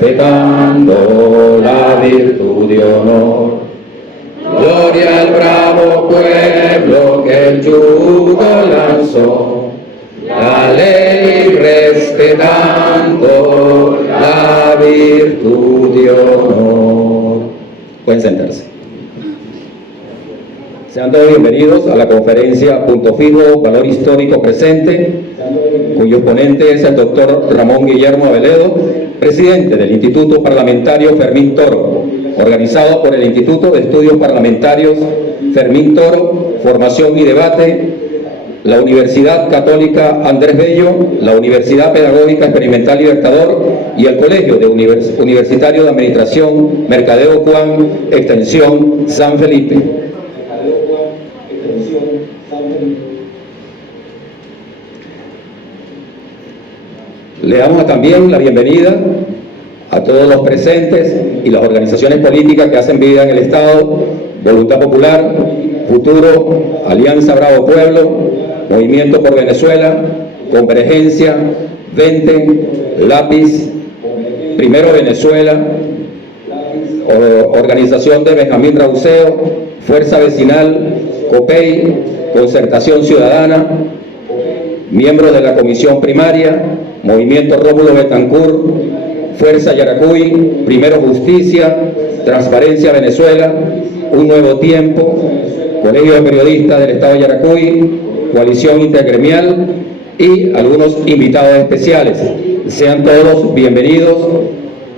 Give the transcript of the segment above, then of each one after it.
respetando la virtud y honor. Gloria al bravo pueblo que el yugo lanzó, la ley respetando la virtud y honor. Pueden sentarse. Sean todos bienvenidos a la conferencia Punto Fijo, Valor Histórico Presente, cuyo ponente es el doctor Ramón Guillermo Aveledo, presidente del Instituto Parlamentario Fermín Toro, organizado por el Instituto de Estudios Parlamentarios Fermín Toro, Formación y Debate, la Universidad Católica Andrés Bello, la Universidad Pedagógica Experimental Libertador y el Colegio de Universitario de Administración Mercadeo Juan, Extensión San Felipe. Le damos también la bienvenida a todos los presentes y las organizaciones políticas que hacen vida en el Estado: Voluntad Popular, Futuro, Alianza Bravo Pueblo, Movimiento por Venezuela, Convergencia, 20, Lápiz, Primero Venezuela, Organización de Benjamín Rauseo, Fuerza Vecinal, COPEI, Concertación Ciudadana, miembros de la Comisión Primaria, Movimiento Rómulo Betancourt, Fuerza Yaracuy, Primero Justicia, Transparencia Venezuela, Un Nuevo Tiempo, Colegio de Periodistas del Estado de Yaracuy, Coalición Intergremial y algunos invitados especiales. Sean todos bienvenidos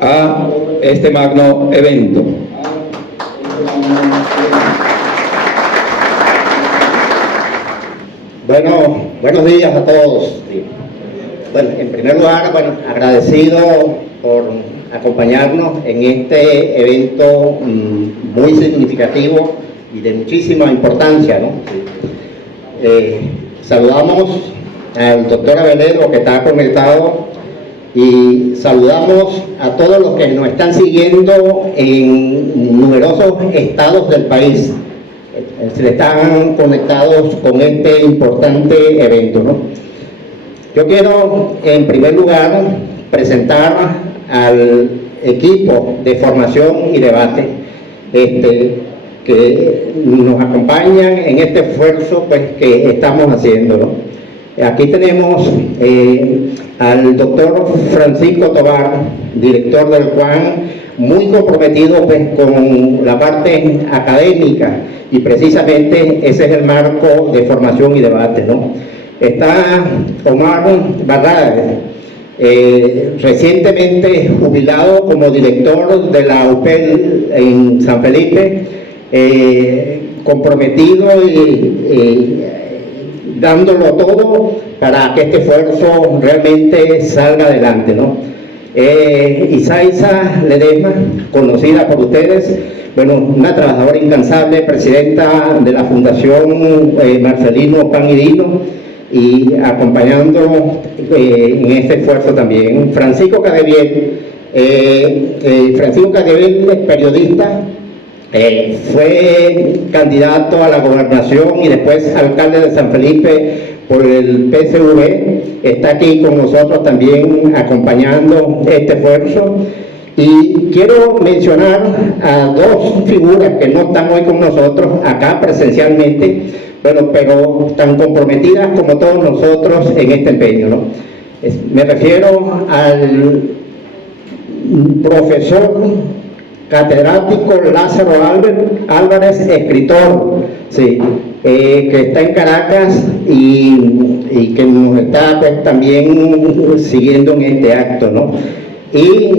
a este magno evento. Bueno, buenos días a todos. Bueno, en primer lugar, agradecido por acompañarnos en este evento muy significativo y de muchísima importancia, ¿no? Saludamos al doctor Aveledo, que está conectado, y saludamos a todos los que nos están siguiendo en numerosos estados del país. Están conectados con este importante evento, ¿no? Yo quiero, en primer lugar, presentar al equipo de formación y debate que nos acompañan en este esfuerzo que estamos haciendo, ¿no? Aquí tenemos al doctor Francisco Tobar, director del CUAN, muy comprometido con la parte académica, y precisamente ese es el marco de formación y debate, ¿no? Está Omar Barragán, recientemente jubilado como director de la UPEL en San Felipe, comprometido y dándolo todo para que este esfuerzo realmente salga adelante, ¿no? Isaiza Ledesma, conocida por ustedes, bueno, una trabajadora incansable, presidenta de la Fundación Marcelino Pan y Vino, y acompañándonos en este esfuerzo también. Francisco Cadeviel es periodista, fue candidato a la gobernación y después alcalde de San Felipe por el PSV, está aquí con nosotros también acompañando este esfuerzo. Y quiero mencionar a dos figuras que no están hoy con nosotros acá presencialmente, pero tan comprometidas como todos nosotros en este empeño, ¿no? Me refiero al profesor catedrático Lázaro Álvarez, escritor, sí, que está en Caracas y que nos está pues, también siguiendo en este acto, ¿no? Y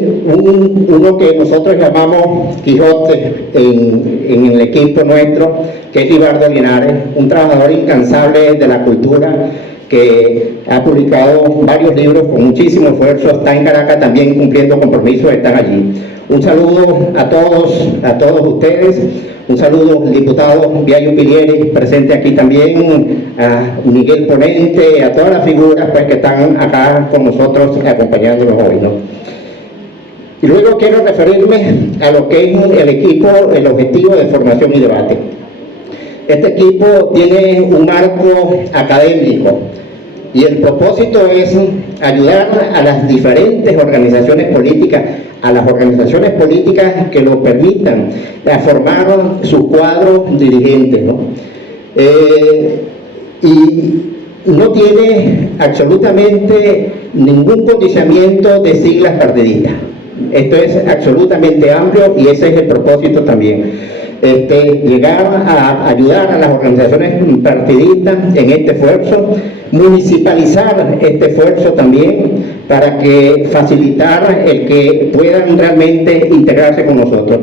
uno que nosotros llamamos Quijote en el equipo nuestro, que es Libardo Linares, un trabajador incansable de la cultura, que ha publicado varios libros con muchísimo esfuerzo, está en Caracas también cumpliendo compromisos, están allí. Un saludo a todos ustedes, un saludo al diputado Viayo Pilieri, presente aquí también, a Miguel Ponente, a todas las figuras pues, que están acá con nosotros acompañándonos hoy, ¿no? Y luego quiero referirme a lo que es el equipo, el objetivo de formación y debate. Este equipo tiene un marco académico Y el propósito es ayudar a las diferentes organizaciones políticas, que lo permitan, a formar su cuadro dirigente, ¿no? Y no tiene absolutamente ningún condicionamiento de siglas partidistas. Esto es absolutamente amplio y ese es el propósito también. Llegar a ayudar a las organizaciones partidistas en este esfuerzo, municipalizar este esfuerzo también para que facilitar el que puedan realmente integrarse con nosotros.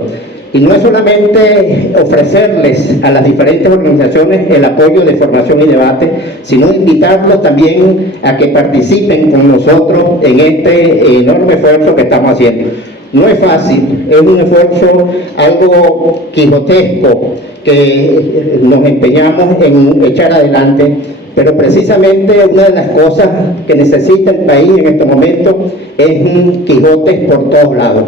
Y no es solamente ofrecerles a las diferentes organizaciones el apoyo de formación y debate, sino invitarlos también a que participen con nosotros en este enorme esfuerzo que estamos haciendo. No es fácil, es un esfuerzo algo quijotesco que nos empeñamos en echar adelante, pero precisamente una de las cosas que necesita el país en estos momentos es Quijotes por todos lados.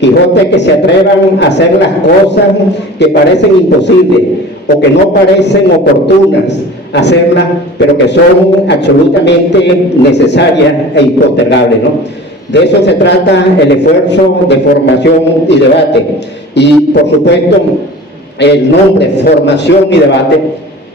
Quijotes que se atrevan a hacer las cosas que parecen imposibles o que no parecen oportunas hacerlas, pero que son absolutamente necesarias e impostergables, ¿no? De eso se trata el esfuerzo de formación y debate. Y por supuesto, el nombre, formación y debate,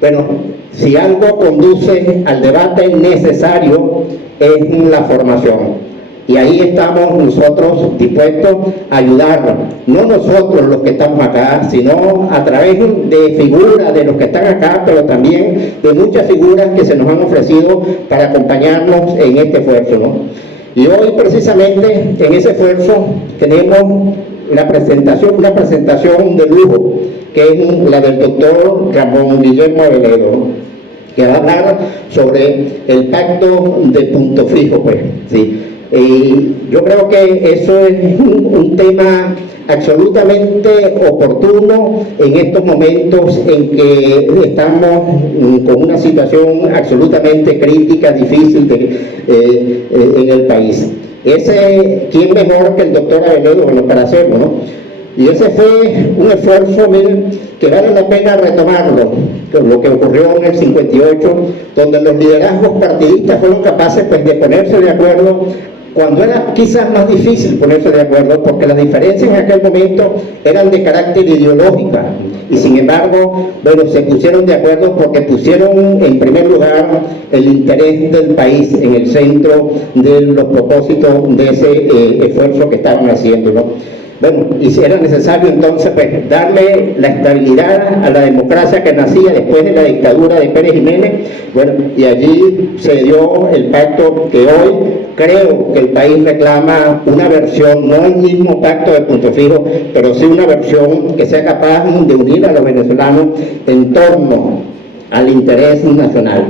bueno, si algo conduce al debate necesario es la formación. Y ahí estamos nosotros dispuestos a ayudarnos, no nosotros los que estamos acá, sino a través de figuras de los que están acá, pero también de muchas figuras que se nos han ofrecido para acompañarnos en este esfuerzo, ¿no? Y hoy precisamente en ese esfuerzo tenemos una presentación de lujo, que es la del doctor Ramón Guillermo Aveledo, ¿no? Que va a hablar sobre el pacto de Punto Fijo, pues, ¿sí? Y yo creo que eso es un tema absolutamente oportuno en estos momentos en que estamos con una situación absolutamente crítica, difícil en el país. ¿Quién mejor que el doctor Aveledo, bueno, para hacerlo, ¿no? Y ese fue un esfuerzo, miren, que vale la pena retomarlo, lo que ocurrió en el 58, donde los liderazgos partidistas fueron capaces, pues, de ponerse de acuerdo cuando era quizás más difícil ponerse de acuerdo, porque las diferencias en aquel momento eran de carácter ideológico, y sin embargo, bueno, se pusieron de acuerdo porque pusieron en primer lugar el interés del país en el centro de los propósitos de ese esfuerzo que estaban haciendo, ¿no? Bueno, y si era necesario entonces, pues, darle la estabilidad a la democracia que nacía después de la dictadura de Pérez Jiménez. Bueno, y allí se dio el pacto que hoy creo que el país reclama, una versión, no el mismo pacto de Punto Fijo, pero sí una versión que sea capaz de unir a los venezolanos en torno al interés nacional.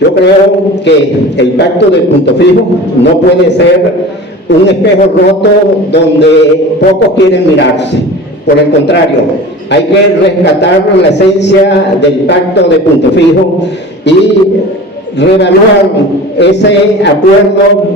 Yo creo que el pacto de Punto Fijo no puede ser un espejo roto donde pocos quieren mirarse. Por el contrario, hay que rescatar la esencia del pacto de Punto Fijo y reevaluar ese acuerdo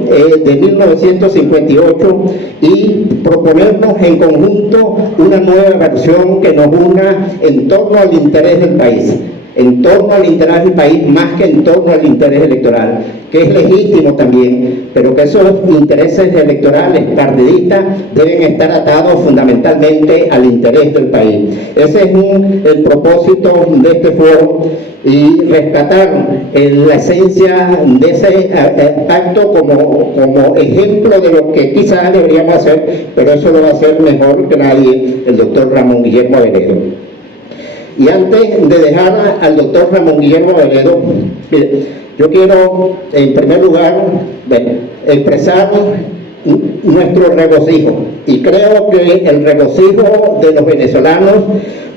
de 1958 y proponernos en conjunto una nueva versión que nos una en torno al interés del país. En torno al interés del país más que en torno al interés electoral, que es legítimo también, pero que esos intereses electorales partidistas deben estar atados fundamentalmente al interés del país. Ese es el propósito de este foro, y rescatar la esencia de ese pacto como ejemplo de lo que quizás deberíamos hacer, pero eso lo va a hacer mejor que nadie el doctor Ramón Guillermo Aveledo. Y antes de dejar al doctor Ramón Guillermo Aveledo, yo quiero en primer lugar expresar nuestro regocijo, y creo que el regocijo de los venezolanos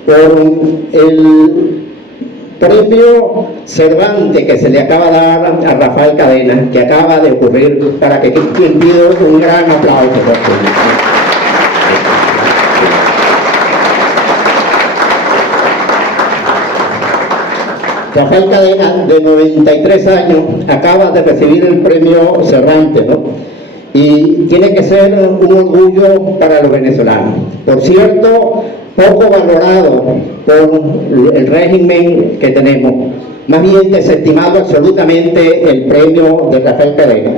por el premio Cervantes que se le acaba de dar a Rafael Cadena, que acaba de ocurrir, para que quien pido un gran aplauso. Rafael Cadena, de 93 años, acaba de recibir el premio Cervantes, ¿no? Y tiene que ser un orgullo para los venezolanos. Por cierto, poco valorado por el régimen que tenemos. más bien desestimado absolutamente el premio de Rafael Cadena.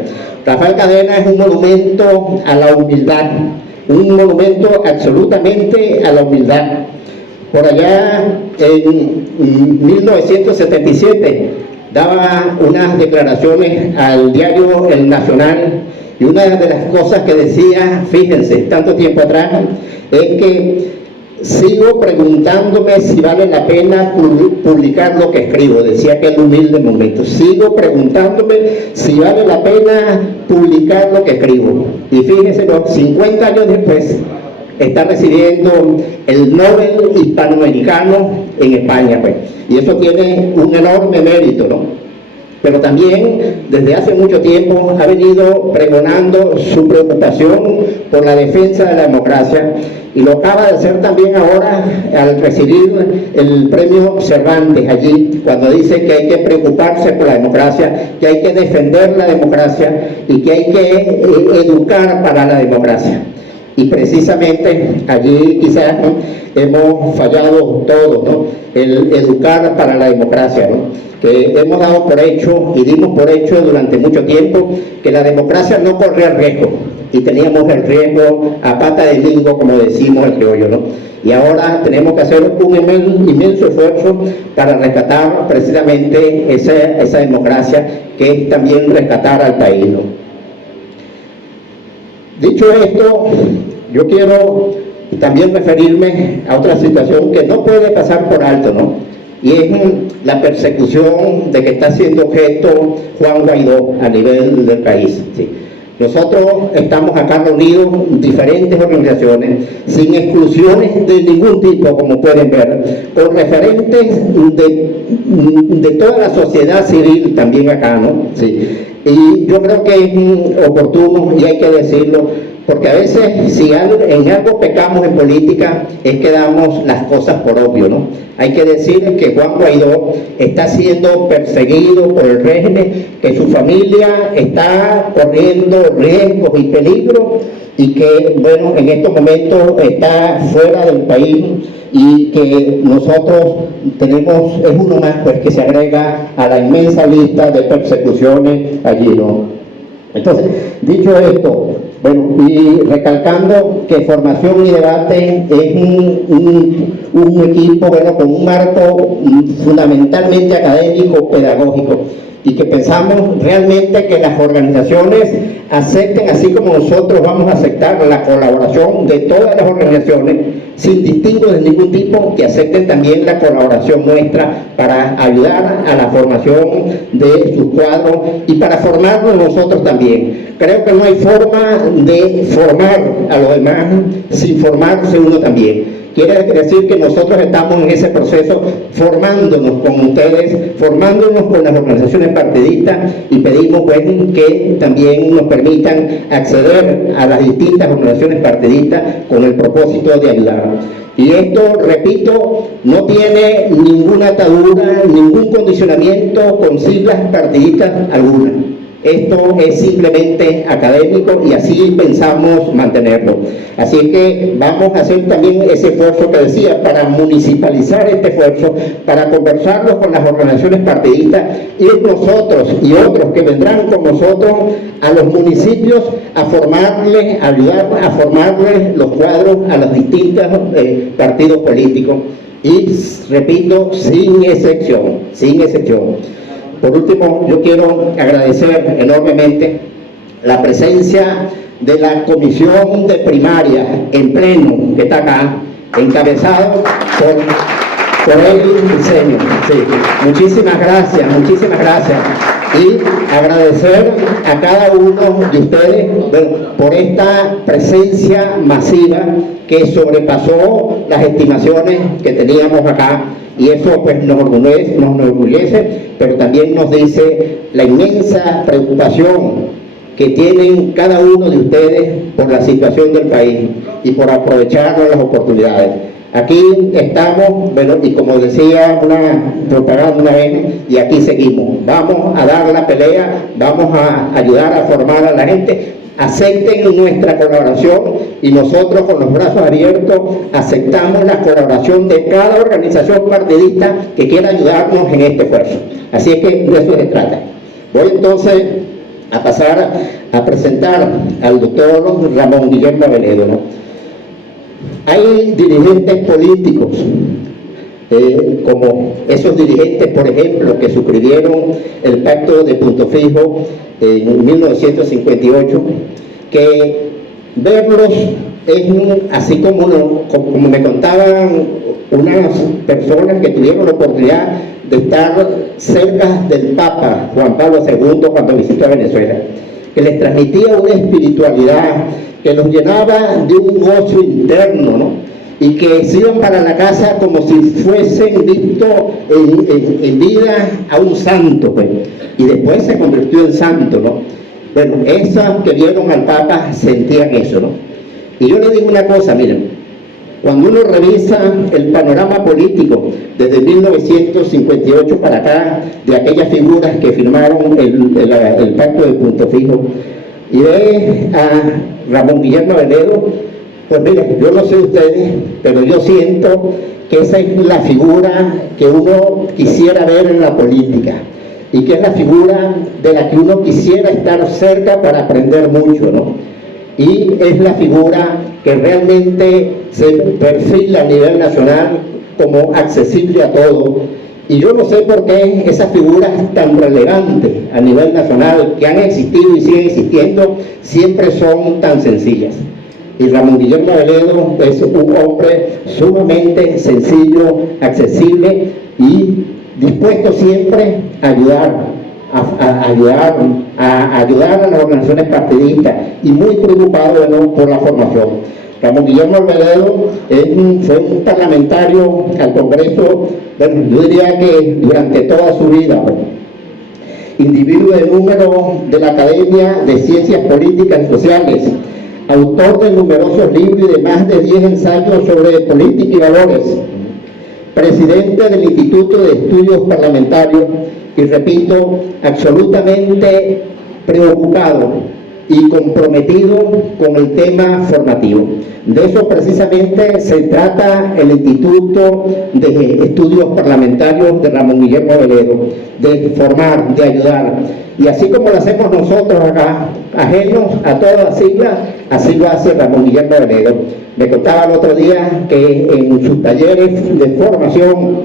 Rafael Cadena es un monumento a la humildad, un monumento absolutamente a la humildad. Por allá en 1977 daba unas declaraciones al diario El Nacional, y una de las cosas que decía, fíjense, tanto tiempo atrás, es que sigo preguntándome si vale la pena publicar lo que escribo, decía aquel humilde momento. Sigo preguntándome si vale la pena publicar lo que escribo. Y fíjense, 50 años después, está recibiendo el Nobel Hispanoamericano en España, pues. Y eso tiene un enorme mérito, ¿no? Pero también desde hace mucho tiempo ha venido pregonando su preocupación por la defensa de la democracia, y lo acaba de hacer también ahora al recibir el premio Cervantes allí, cuando dice que hay que preocuparse por la democracia, que hay que defender la democracia y que hay que educar para la democracia. Y precisamente allí quizás, ¿no?, hemos fallado todos, ¿no?, el educar para la democracia, ¿no?, que hemos dado por hecho y dimos por hecho durante mucho tiempo que la democracia no corría riesgo, y teníamos el riesgo a pata de lingo, como decimos el criollo, ¿no? Y ahora tenemos que hacer un inmenso esfuerzo para rescatar precisamente esa democracia, que es también rescatar al país, ¿no? Dicho esto, yo quiero también referirme a otra situación que no puede pasar por alto, ¿no? Y es la persecución de que está siendo objeto Juan Guaidó a nivel del país, ¿sí? Nosotros estamos acá reunidos, diferentes organizaciones, sin exclusiones de ningún tipo, como pueden ver, con referentes de toda la sociedad civil también acá, ¿no? Sí. Y yo creo que es oportuno, y hay que decirlo, porque a veces si en algo pecamos en política es que damos las cosas por obvio, ¿no? Hay que decir que Juan Guaidó está siendo perseguido por el régimen, que su familia está corriendo riesgos y peligros, y que, bueno, en estos momentos está fuera del país, y que nosotros tenemos, es uno más, pues, que se agrega a la inmensa lista de persecuciones allí, ¿no? Entonces, dicho esto, bueno, y recalcando que Formación y Debate es un equipo, bueno, con un marco fundamentalmente académico, pedagógico, y que pensamos realmente que las organizaciones acepten, así como nosotros vamos a aceptar la colaboración de todas las organizaciones, sin distingo de ningún tipo, que acepten también la colaboración nuestra para ayudar a la formación de sus cuadros y para formarnos nosotros también. Creo que no hay forma de formar a los demás sin formarse uno también. Quiere decir que nosotros estamos en ese proceso formándonos con ustedes, formándonos con las organizaciones partidistas, y pedimos, bueno, que también nos permitan acceder a las distintas organizaciones partidistas con el propósito de ayudar. Y esto, repito, no tiene ninguna atadura, ningún condicionamiento con siglas partidistas alguna. Esto es simplemente académico, y así pensamos mantenerlo. Así que vamos a hacer también ese esfuerzo que decía, para municipalizar este esfuerzo, para conversarlo con las organizaciones partidistas, y nosotros y otros que vendrán con nosotros a los municipios a formarles, a ayudar a formarles los cuadros a los distintos partidos políticos. Y repito, sin excepción, sin excepción. Por último, yo quiero agradecer enormemente la presencia de la Comisión de Primaria en pleno, que está acá, encabezado por él, Diseño. Sí. Muchísimas gracias. Y agradecer a cada uno de ustedes, bueno, por esta presencia masiva que sobrepasó las estimaciones que teníamos acá. Y eso, pues, nos enorgullece, pero también nos dice la inmensa preocupación que tienen cada uno de ustedes por la situación del país y por aprovechar las oportunidades. Aquí estamos, bueno, y como decía una propaganda una vez, y aquí seguimos. Vamos a dar la pelea, vamos a ayudar a formar a la gente, acepten nuestra colaboración y nosotros con los brazos abiertos aceptamos la colaboración de cada organización partidista que quiera ayudarnos en este esfuerzo. Así es que de eso se trata. Voy entonces a pasar a presentar al doctor Ramón Guillermo Aveledo, ¿no? Hay dirigentes políticos, como esos dirigentes, por ejemplo, que suscribieron el Pacto de Punto Fijo en 1958, que verlos es así como me contaban unas personas que tuvieron la oportunidad de estar cerca del Papa Juan Pablo II cuando visitó a Venezuela, que les transmitía una espiritualidad que los llenaba de un gozo interno, ¿no? Y que se iban para la casa como si fuesen visto en vida a un santo, pues. Y después se convirtió en santo, ¿no? Bueno, esas que vieron al Papa sentían eso, ¿no? Y yo les digo una cosa, miren, cuando uno revisa el panorama político desde 1958 para acá, de aquellas figuras que firmaron el Pacto de Punto Fijo, y ve a Ramón Guillermo Aveledo, pues miren, yo no sé ustedes, pero yo siento que esa es la figura que uno quisiera ver en la política y que es la figura de la que uno quisiera estar cerca para aprender mucho, ¿no? Y es la figura que realmente se perfila a nivel nacional como accesible a todos. Y yo no sé por qué esas figuras tan relevantes a nivel nacional que han existido y siguen existiendo siempre son tan sencillas. Y Ramón Guillermo Aveledo es un hombre sumamente sencillo, accesible y dispuesto siempre a ayudar a las organizaciones partidistas y muy preocupado, ¿no?, por la formación. Ramón Guillermo Aveledo fue un parlamentario al Congreso, bueno, yo diría que durante toda su vida, ¿no?, individuo de número de la Academia de Ciencias Políticas y Sociales, autor de numerosos libros y de más de 10 ensayos sobre política y valores, presidente del Instituto de Estudios Parlamentarios y, repito, absolutamente preocupado y comprometido con el tema formativo. De eso precisamente se trata el Instituto de Estudios Parlamentarios de Ramón Guillermo Aveledo, de formar, de ayudar. Y así como lo hacemos nosotros acá, ajenos a todas las siglas, así lo hace Ramón Guillermo Aveledo. Me contaba el otro día que en sus talleres de formación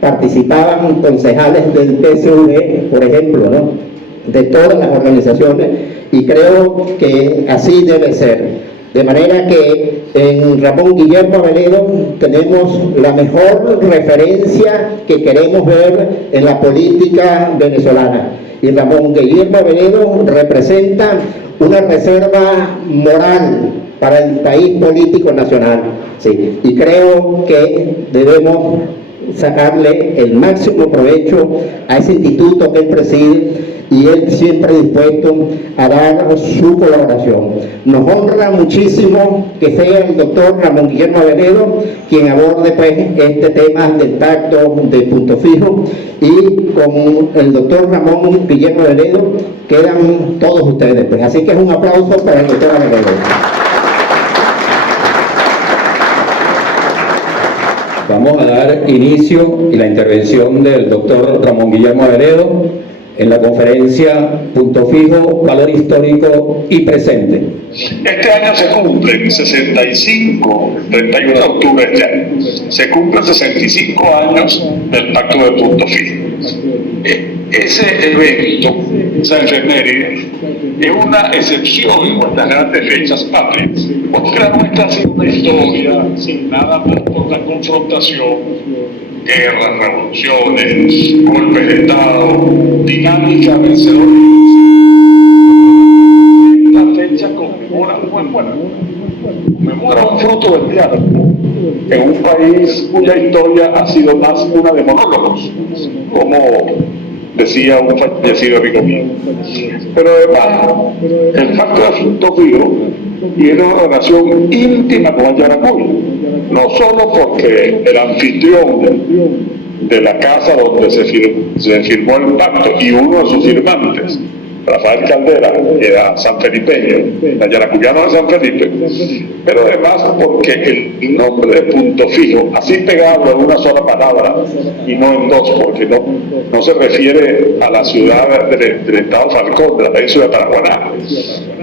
participaban concejales del PSV, por ejemplo, ¿no?, de todas las organizaciones, y creo que así debe ser. De manera que en Ramón Guillermo Aveledo tenemos la mejor referencia que queremos ver en la política venezolana. Y Ramón Guillermo Aveledo representa una reserva moral para el país político nacional. Sí. Y creo que debemos sacarle el máximo provecho a ese instituto que él preside, y él siempre dispuesto a dar su colaboración. Nos honra muchísimo que sea el doctor Ramón Guillermo Aveledo quien aborde pues este tema del Pacto de Punto Fijo, y con el doctor Ramón Guillermo Aveledo quedan todos ustedes, pues. Así que es un aplauso para el doctor Aveledo. Vamos a dar inicio y la intervención del doctor Ramón Guillermo Aveledo en la conferencia Punto Fijo, Valor Histórico y Presente. Este año se cumplen 65, el 31 de octubre de este año, se cumplen 65 años del Pacto de Punto Fijo. Ese evento, esa efeméride, es una excepción en nuestras grandes fechas patrias, porque la nuestra ha sido una historia sin nada más por la confrontación, guerras, revoluciones, golpes de Estado, dinámica vencedora. Esta fecha conmemora un fruto del diálogo en un país cuya historia ha sido más una de monólogos, como decía un fallecido amigo mío. Pero además, el Pacto de Punto Fijo tiene una relación íntima con Yaracuy, no solo porque el anfitrión de la casa donde se firmó el pacto y uno de sus firmantes Rafael Caldera, que era sanfelipeño, yaracuyano de San Felipe, pero además porque el nombre de Punto Fijo, así pegado en una sola palabra y no en dos, porque no se refiere a la ciudad del estado Falcón, de la península de Paraguaná,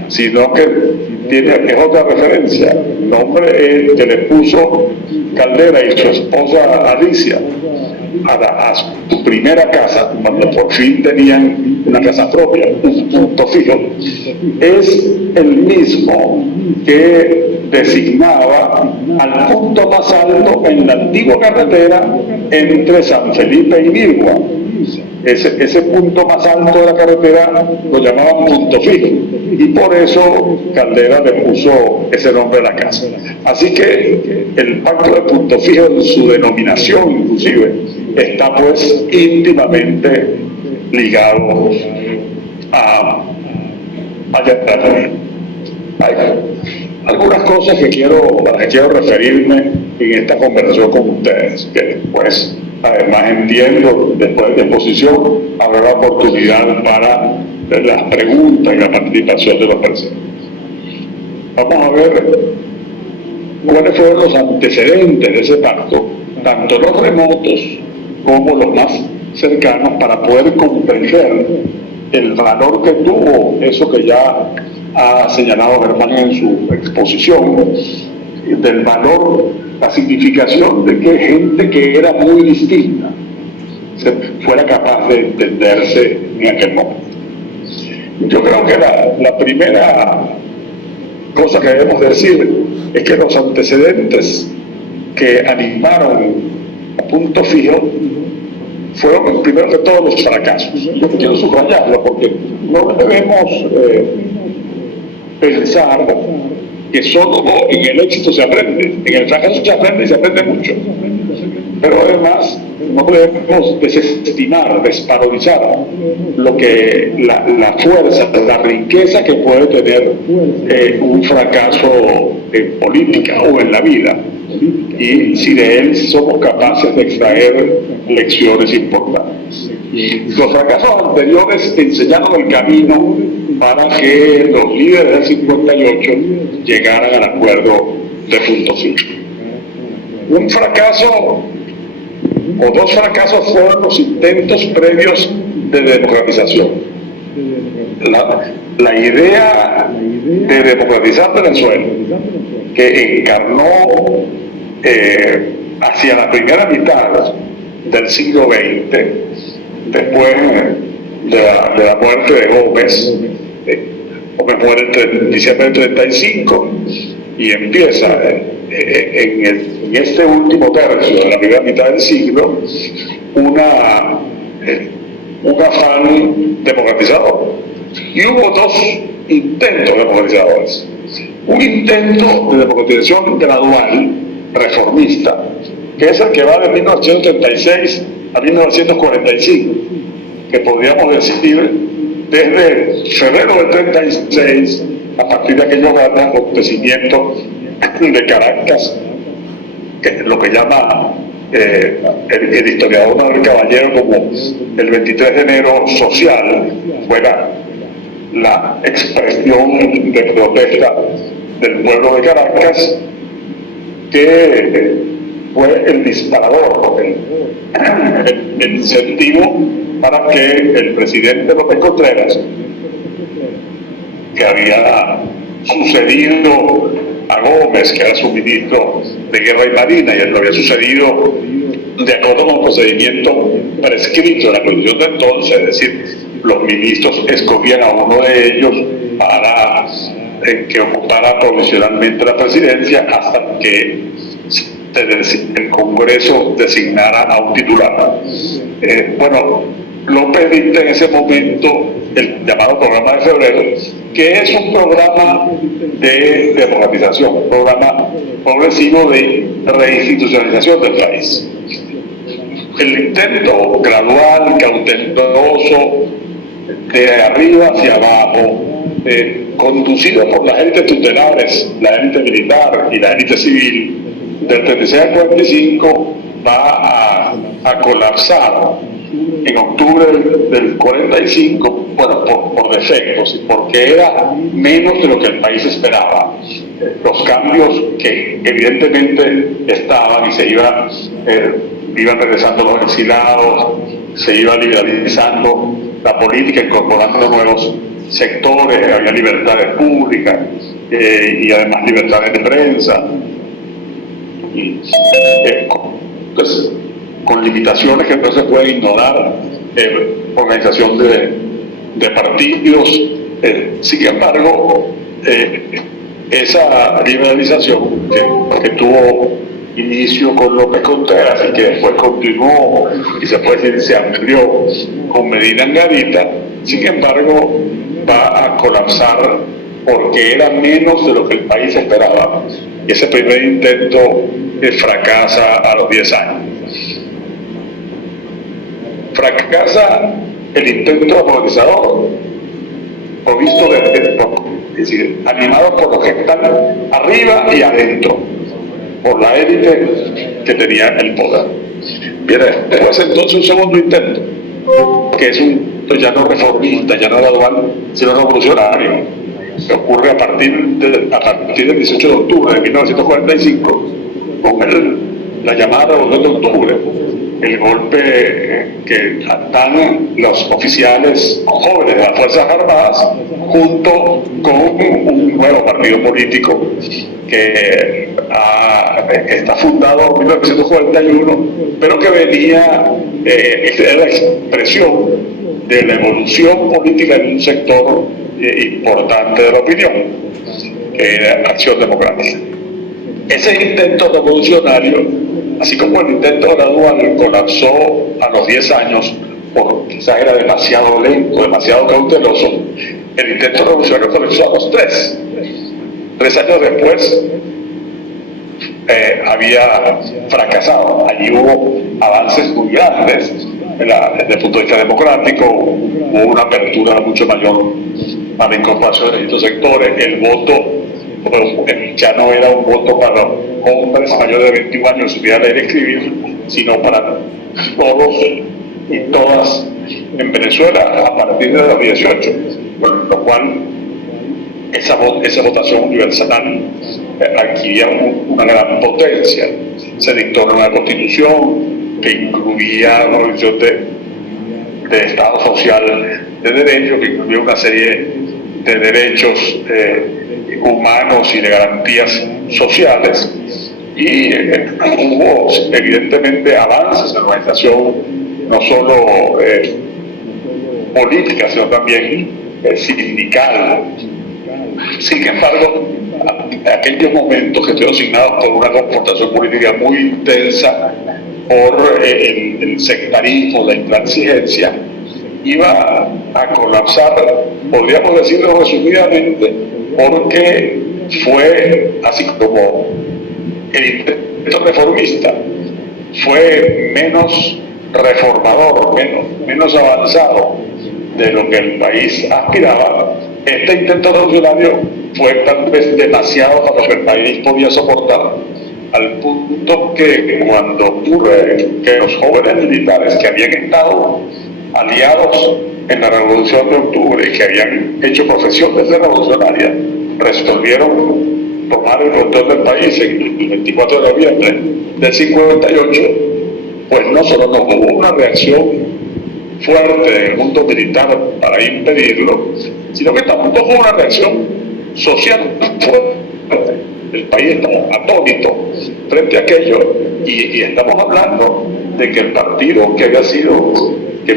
sino que es otra referencia. El nombre que le puso Caldera y su esposa Alicia a su primera casa, cuando por fin tenían una casa propia, un punto fijo, es el mismo que designaba al punto más alto en la antigua carretera entre San Felipe y Nirgua. Ese punto más alto de la carretera lo llamaban punto fijo, y por eso Caldera le puso ese nombre a la casa. Así que el pacto de Punto Fijo, en su denominación inclusive, está pues íntimamente ligado a Yaracuy. Hay algunas cosas a las que quiero referirme en esta conversación con ustedes, que después, además entiendo, después de exposición, habrá la oportunidad para las preguntas y la participación de los presentes. Vamos a ver cuáles fueron los antecedentes de ese pacto, tanto los remotos como los más cercanos, para poder comprender el valor que tuvo eso que ya ha señalado Germán en su exposición, del valor, la significación de que gente que era muy distinta fuera capaz de entenderse en aquel momento. Yo creo que la primera cosa que debemos decir es que los antecedentes que animaron a Punto Fijo fueron primero que todo los fracasos. Yo quiero subrayarlo porque no debemos pensar que solo en el éxito se aprende, en el fracaso se aprende y se aprende mucho. Pero además no debemos desestimar, desvalorizar lo que la fuerza, la riqueza que puede tener un fracaso en política o en la vida, y si de él somos capaces de extraer lecciones importantes. Los fracasos anteriores enseñaron el camino para que los líderes del 58 llegaran al acuerdo de Punto Fijo. Un fracaso o dos fracasos fueron los intentos previos de democratización. La idea de democratizar Venezuela, que encarnó hacia la primera mitad del siglo XX, después de la muerte de Gómez. Gómez muere en diciembre del 35 y empieza en este último tercio de la primera mitad del siglo un afán democratizador. Y hubo dos intentos democratizadores. Un intento de democratización gradual, reformista, que es el que va de 1936 a 1945, que podríamos decir desde febrero del 36, a partir de aquellos grandes acontecimientos de Caracas, que es lo que llama el historiador Manuel Caballero como el 23 de enero social, fuera la expresión de protesta del pueblo de Caracas, que fue el disparador, el incentivo para que el presidente López Contreras, que había sucedido a Gómez, que era su ministro de Guerra y Marina, y él lo había sucedido de acuerdo con el procedimiento prescrito de la Constitución de entonces, es decir, los ministros escogían a uno de ellos para que ocupara provisionalmente la presidencia hasta que el Congreso designara a un titular. Bueno, López dicta en ese momento el llamado Programa de Febrero, que es un programa de democratización, un programa progresivo de reinstitucionalización del país. El intento gradual, cauteloso, de arriba hacia abajo, conducido por las élites tutelares, la élite militar y la élite civil, del 36 al 45 va a colapsar en octubre del 45, bueno, por defectos, porque era menos de lo que el país esperaba. Los cambios que evidentemente estaban y se iban regresando los exilados, se iba liberalizando la política, incorporando nuevos sectores, había libertades públicas y además libertades de prensa. Y, pues, con limitaciones que no se pueden ignorar, organización de partidos. Sin embargo, esa liberalización que tuvo inicio con López Contreras y que después continuó y se puede decir se amplió con Medina Angarita, sin embargo va a colapsar porque era menos de lo que el país esperaba. Y ese primer intento fracasa a los 10 años. Fracasa el intento organizador, provisto es decir, animado por los que están arriba y adentro, por la élite que tenía el poder. Bien, después entonces un segundo intento, que es ya no reformista, ya no gradual, sino revolucionario, que ocurre a partir del 18 de octubre de 1945, con la llamada Revolución de Octubre, el golpe que dan los oficiales jóvenes de las Fuerzas Armadas junto con un nuevo partido político que está fundado en 1941, pero que venía, era la expresión de la evolución política en un sector importante de la opinión, que era Acción Democrática. Ese intento revolucionario, así como el intento gradual, colapsó a los 10 años, porque quizás era demasiado lento, demasiado cauteloso. El intento revolucionario colapsó a los 3. 3 años después había fracasado. Allí hubo avances muy grandes desde el punto de vista democrático, hubo una apertura mucho mayor a la incorporación de distintos sectores. El voto ya no era un voto para hombres mayores de 21 años que supieran leer y escribir, sino para todos y todas en Venezuela a partir de los 18, con lo cual esa votación universal adquiría una gran potencia. Se dictó una constitución que incluía una organización de Estado social de derecho, que incluía una serie de derechos humanos y de garantías sociales, y hubo evidentemente avances en la organización no solo política, sino también sindical. Sin embargo, aquellos momentos que estuvieron signados por una confrontación política muy intensa, por el sectarismo, la intransigencia, iba a colapsar, podríamos decirlo resumidamente, porque fue, así como el intento reformista fue menos reformador, menos avanzado de lo que el país aspiraba, este intento revolucionario fue tal vez demasiado para lo que el país podía soportar, al punto que cuando ocurre que los jóvenes militares que habían estado aliados en la Revolución de Octubre y que habían hecho profesión de ser revolucionaria, resolvieron tomar el control del país en el 24 de noviembre del 58, pues no solo no hubo una reacción fuerte del mundo militar para impedirlo, sino que tampoco hubo una reacción social fuerte. El país estaba atónito frente a aquello, y estamos hablando de que el partido que había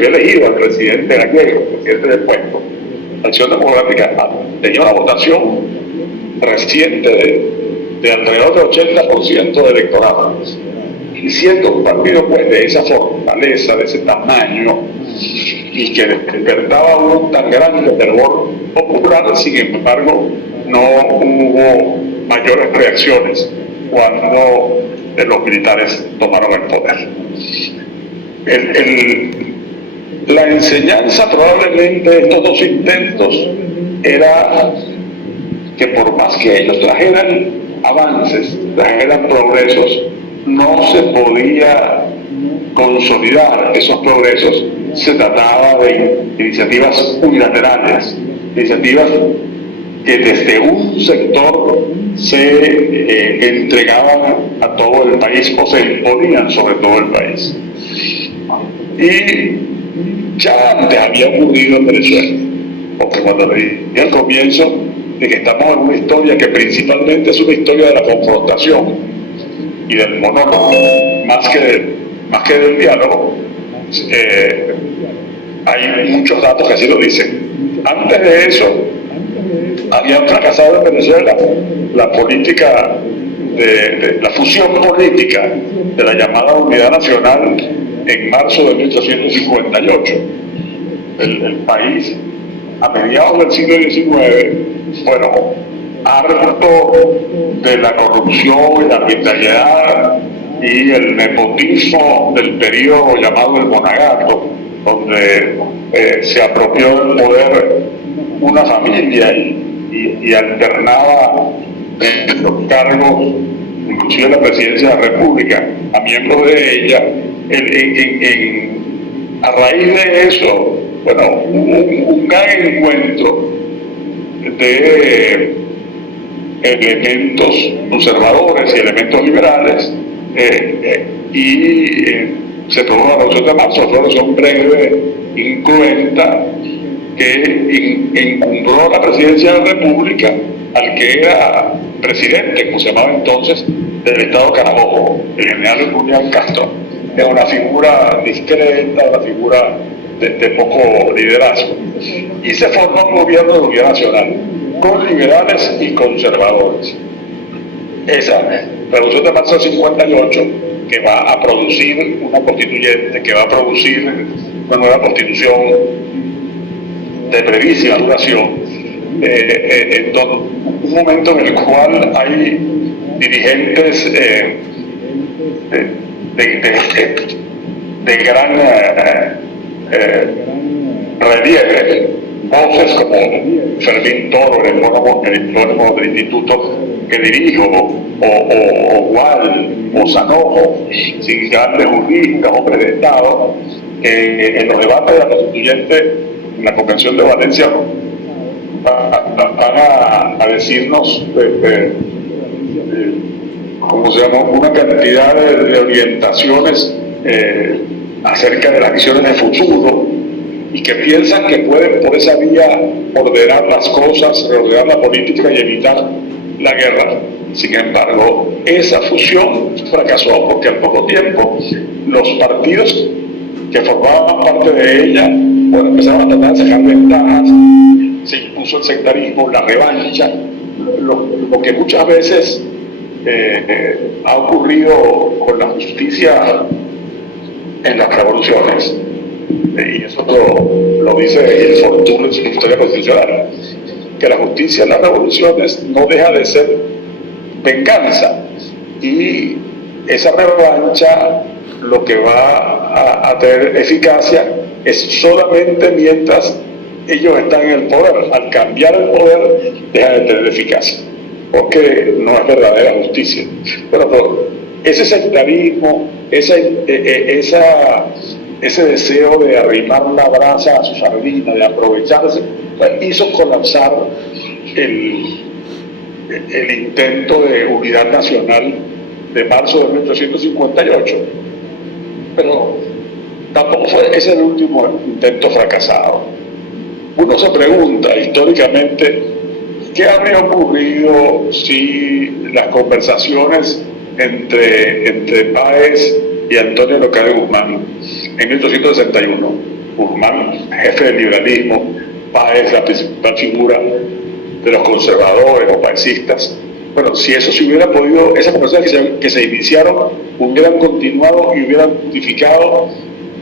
elegido al presidente Gallego, presidente del puesto, Acción Democrática, tenía una votación reciente de alrededor del 80% de electorado. Y siendo un partido pues de esa fortaleza, de ese tamaño, y que despertaba un tan grande fervor popular, sin embargo, no hubo mayores reacciones cuando los militares tomaron el poder. La enseñanza probablemente de estos dos intentos era que por más que ellos trajeran avances, trajeran progresos, no se podía consolidar esos progresos, se trataba de iniciativas unilaterales, iniciativas que desde un sector se entregaban a todo el país o se imponían sobre todo el país. Y ya antes había ocurrido en Venezuela, porque cuando le dije al comienzo de que estamos en una historia que principalmente es una historia de la confrontación y del monólogo, más que del diálogo, hay muchos datos que así lo dicen. Antes de eso, habían fracasado en Venezuela la política de la fusión política de la llamada Unidad Nacional en marzo de 1858. El país, a mediados del siglo XIX, bueno, harto de la corrupción y la arbitrariedad y el nepotismo del periodo llamado el Monagato, donde se apropió del poder una familia y alternaba los cargos, inclusive la presidencia de la República, a miembros de ella. A raíz de eso, bueno, un gran encuentro de elementos conservadores y elementos liberales, se produjo la Revolución de Marzo, fue una revolución breve, incruenta, que encumbró la presidencia de la República al que era presidente, como se llamaba entonces, del Estado Carabobo, el general Julián Castro. Era una figura discreta, una figura de poco liderazgo. Y se formó un gobierno de unidad nacional, con liberales y conservadores. Esa Revolución de Marzo del 58, que va a producir una constituyente, que va a producir una nueva constitución de brevísima duración, un momento en el cual hay dirigentes de gran relieve, voces como Fermín Toro, el hipónimo del instituto que dirijo, o Gual, o Sanojo, sin grandes juristas, hombres de Estado, en los debates de la constituyente, en la Convención de Valencia, van a decirnos ¿cómo se llama? Una cantidad de orientaciones acerca de las visiones de futuro, y que piensan que pueden por esa vía ordenar las cosas, reordenar la política y evitar la guerra. Sin embargo, esa fusión fracasó porque al poco tiempo los partidos que formaban parte de ella, bueno, empezaron a tratar de sacar ventajas, se impuso el sectarismo, la revancha, lo que muchas veces ha ocurrido con la justicia en las revoluciones, y eso lo dice el Fortuna en su historia constitucional, que la justicia en las revoluciones no deja de ser venganza, y esa revancha lo que va a tener eficacia es solamente mientras ellos están en el poder. Al cambiar el poder deja de tener eficacia, porque no es verdadera justicia. Pero ese sectarismo, ese deseo de arrimar la brasa a su sardina, de aprovecharse, hizo colapsar el intento de unidad nacional de marzo de 1858. Pero tampoco fue ese el último intento fracasado. Uno se pregunta históricamente qué habría ocurrido si las conversaciones entre Páez y Antonio Leocadio Guzmán en 1861. Guzmán, jefe del liberalismo, Páez, la principal figura de los conservadores o paecistas. Bueno, si eso se hubiera podido, esas conversaciones que se iniciaron hubieran continuado y hubieran justificado,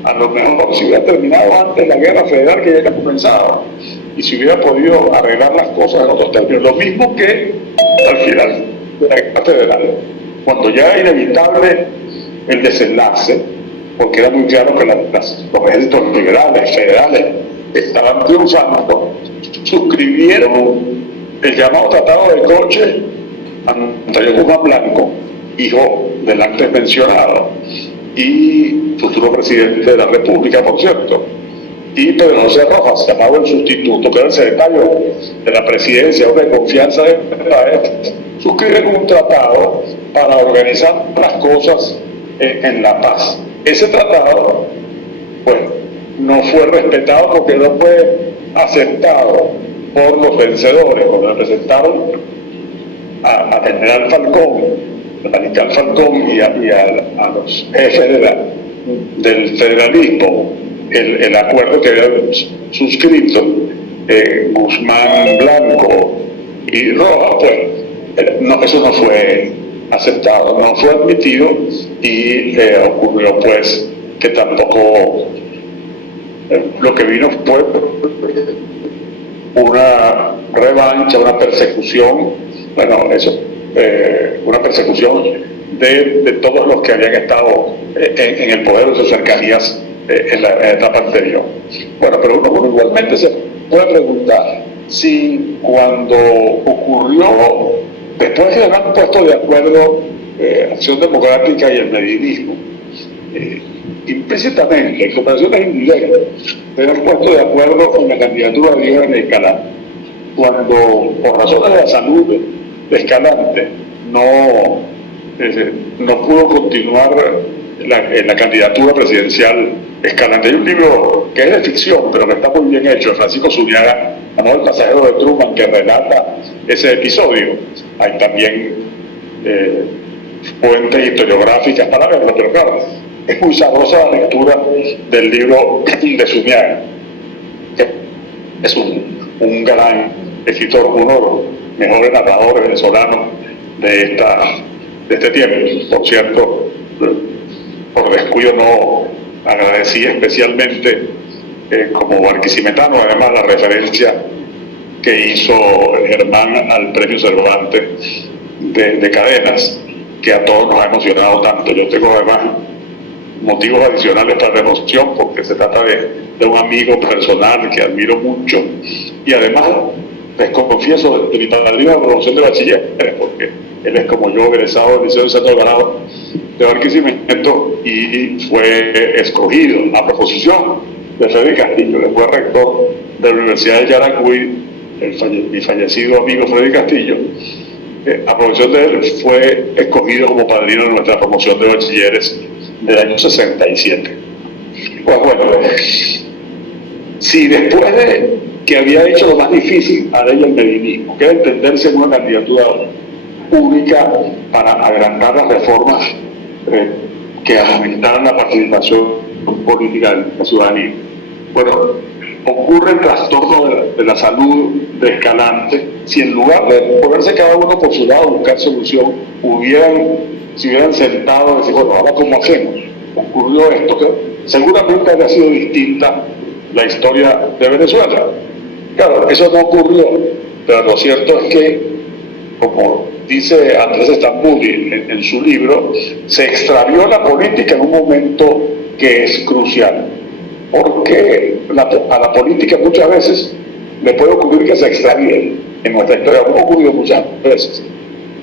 a lo mejor si hubiera terminado antes la guerra federal que ya había comenzado, y si hubiera podido arreglar las cosas en otros términos. Lo mismo que al final de la guerra federal, cuando ya era inevitable el desenlace, porque era muy claro que los ejércitos liberales, federales, estaban triunfando, suscribieron el llamado Tratado de Coche Antonio Guzmán Blanco, hijo del antes mencionado, y futuro presidente de la República, por cierto, y Pedro José Rojas, llamado el sustituto, que era el secretario de la presidencia o de confianza de Páez, suscriben un tratado para organizar las cosas en La Paz. Ese tratado, pues, no fue respetado porque no fue aceptado por los vencedores, cuando le presentaron a general Falcón, al mariscal Falcón y a los jefes del federalismo, el acuerdo que habían suscrito Guzmán, Blanco y Rojas, pues no, eso no fue aceptado, no fue admitido, y ocurrió pues que tampoco lo que vino fue una revancha, una persecución, bueno, eso, una persecución de todos los que habían estado en el poder de sus cercanías en la etapa anterior. Bueno, pero uno igualmente se puede preguntar si cuando ocurrió, después de que se han puesto de acuerdo Acción Democrática y el medinismo, implícitamente, en comparaciones indirectas, se han puesto de acuerdo con la candidatura de Diego Escalante, cuando por razones de la salud de Escalante no pudo continuar la candidatura presidencial Escalante. Hay un libro que es de ficción, pero que está muy bien hecho, de Francisco Zuniaga, llamado El pasajero de Truman, que relata ese episodio. Hay también fuentes historiográficas para verlo, pero claro, es muy sabrosa la lectura del libro de Zuniaga, que es un gran escritor, uno de los mejores narradores venezolanos de este tiempo. Por cierto, por descuido no agradecí especialmente como barquisimetano, además, la referencia que hizo Germán al premio Cervantes de Cadenas, que a todos nos ha emocionado tanto. Yo tengo además motivos adicionales para la emoción, porque se trata de un amigo personal que admiro mucho, y además les confieso de mi padrino de promoción de bachiller, porque él es como yo, egresado del Liceo de Centro Grado de Barquisimeto, y fue escogido a proposición de Freddy Castillo, que fue rector de la Universidad de Yaracuy, mi fallecido amigo Freddy Castillo. A proposición de él fue escogido como padrino de nuestra promoción de bachilleres del año 67. Pues bueno, si después de que había hecho lo más difícil a ella el medinismo, que era entenderse en una candidatura pública para agrandar las reformas que aumentaran la participación política de la ciudadanía. Bueno, ocurre el trastorno de la salud de Escalante. Si en lugar de ponerse cada uno por su lado a buscar solución, si hubieran sentado y decir, bueno, ahora ¿cómo hacemos? Ocurrió esto, que seguramente habría sido distinta la historia de Venezuela. Claro, eso no ocurrió, pero lo cierto es que, como dice Andrés Stambuli en su libro, se extravió la política en un momento que es crucial, porque a la política muchas veces le puede ocurrir que se extravíe. En nuestra historia ha ocurrido muchas veces.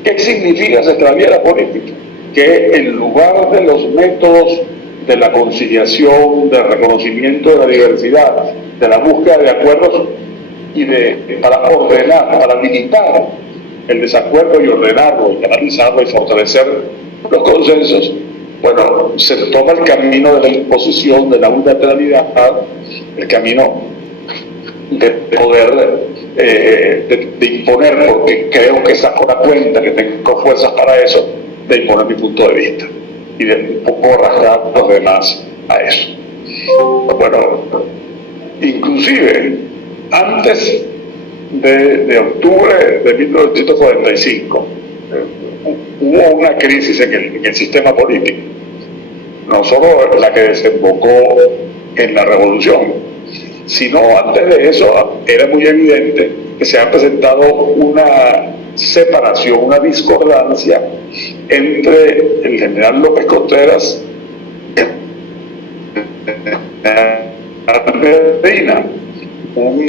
¿Qué significa se extravíe la política? Que en lugar de los métodos de la conciliación, del reconocimiento de la diversidad, de la búsqueda de acuerdos y para ordenar, para limitar el desacuerdo y ordenarlo, y analizarlo y fortalecer los consensos, bueno, se toma el camino de la imposición, de la unilateralidad, el camino de poder, de imponer, porque creo que saco la cuenta, que tengo fuerzas para eso, de imponer mi punto de vista y de un poco arrastrar a los demás a eso. Bueno, inclusive antes de octubre de 1945 hubo una crisis en el sistema político, no solo la que desembocó en la revolución, sino antes de eso era muy evidente que se ha presentado una separación, una discordancia entre el general López Contreras y Medina, un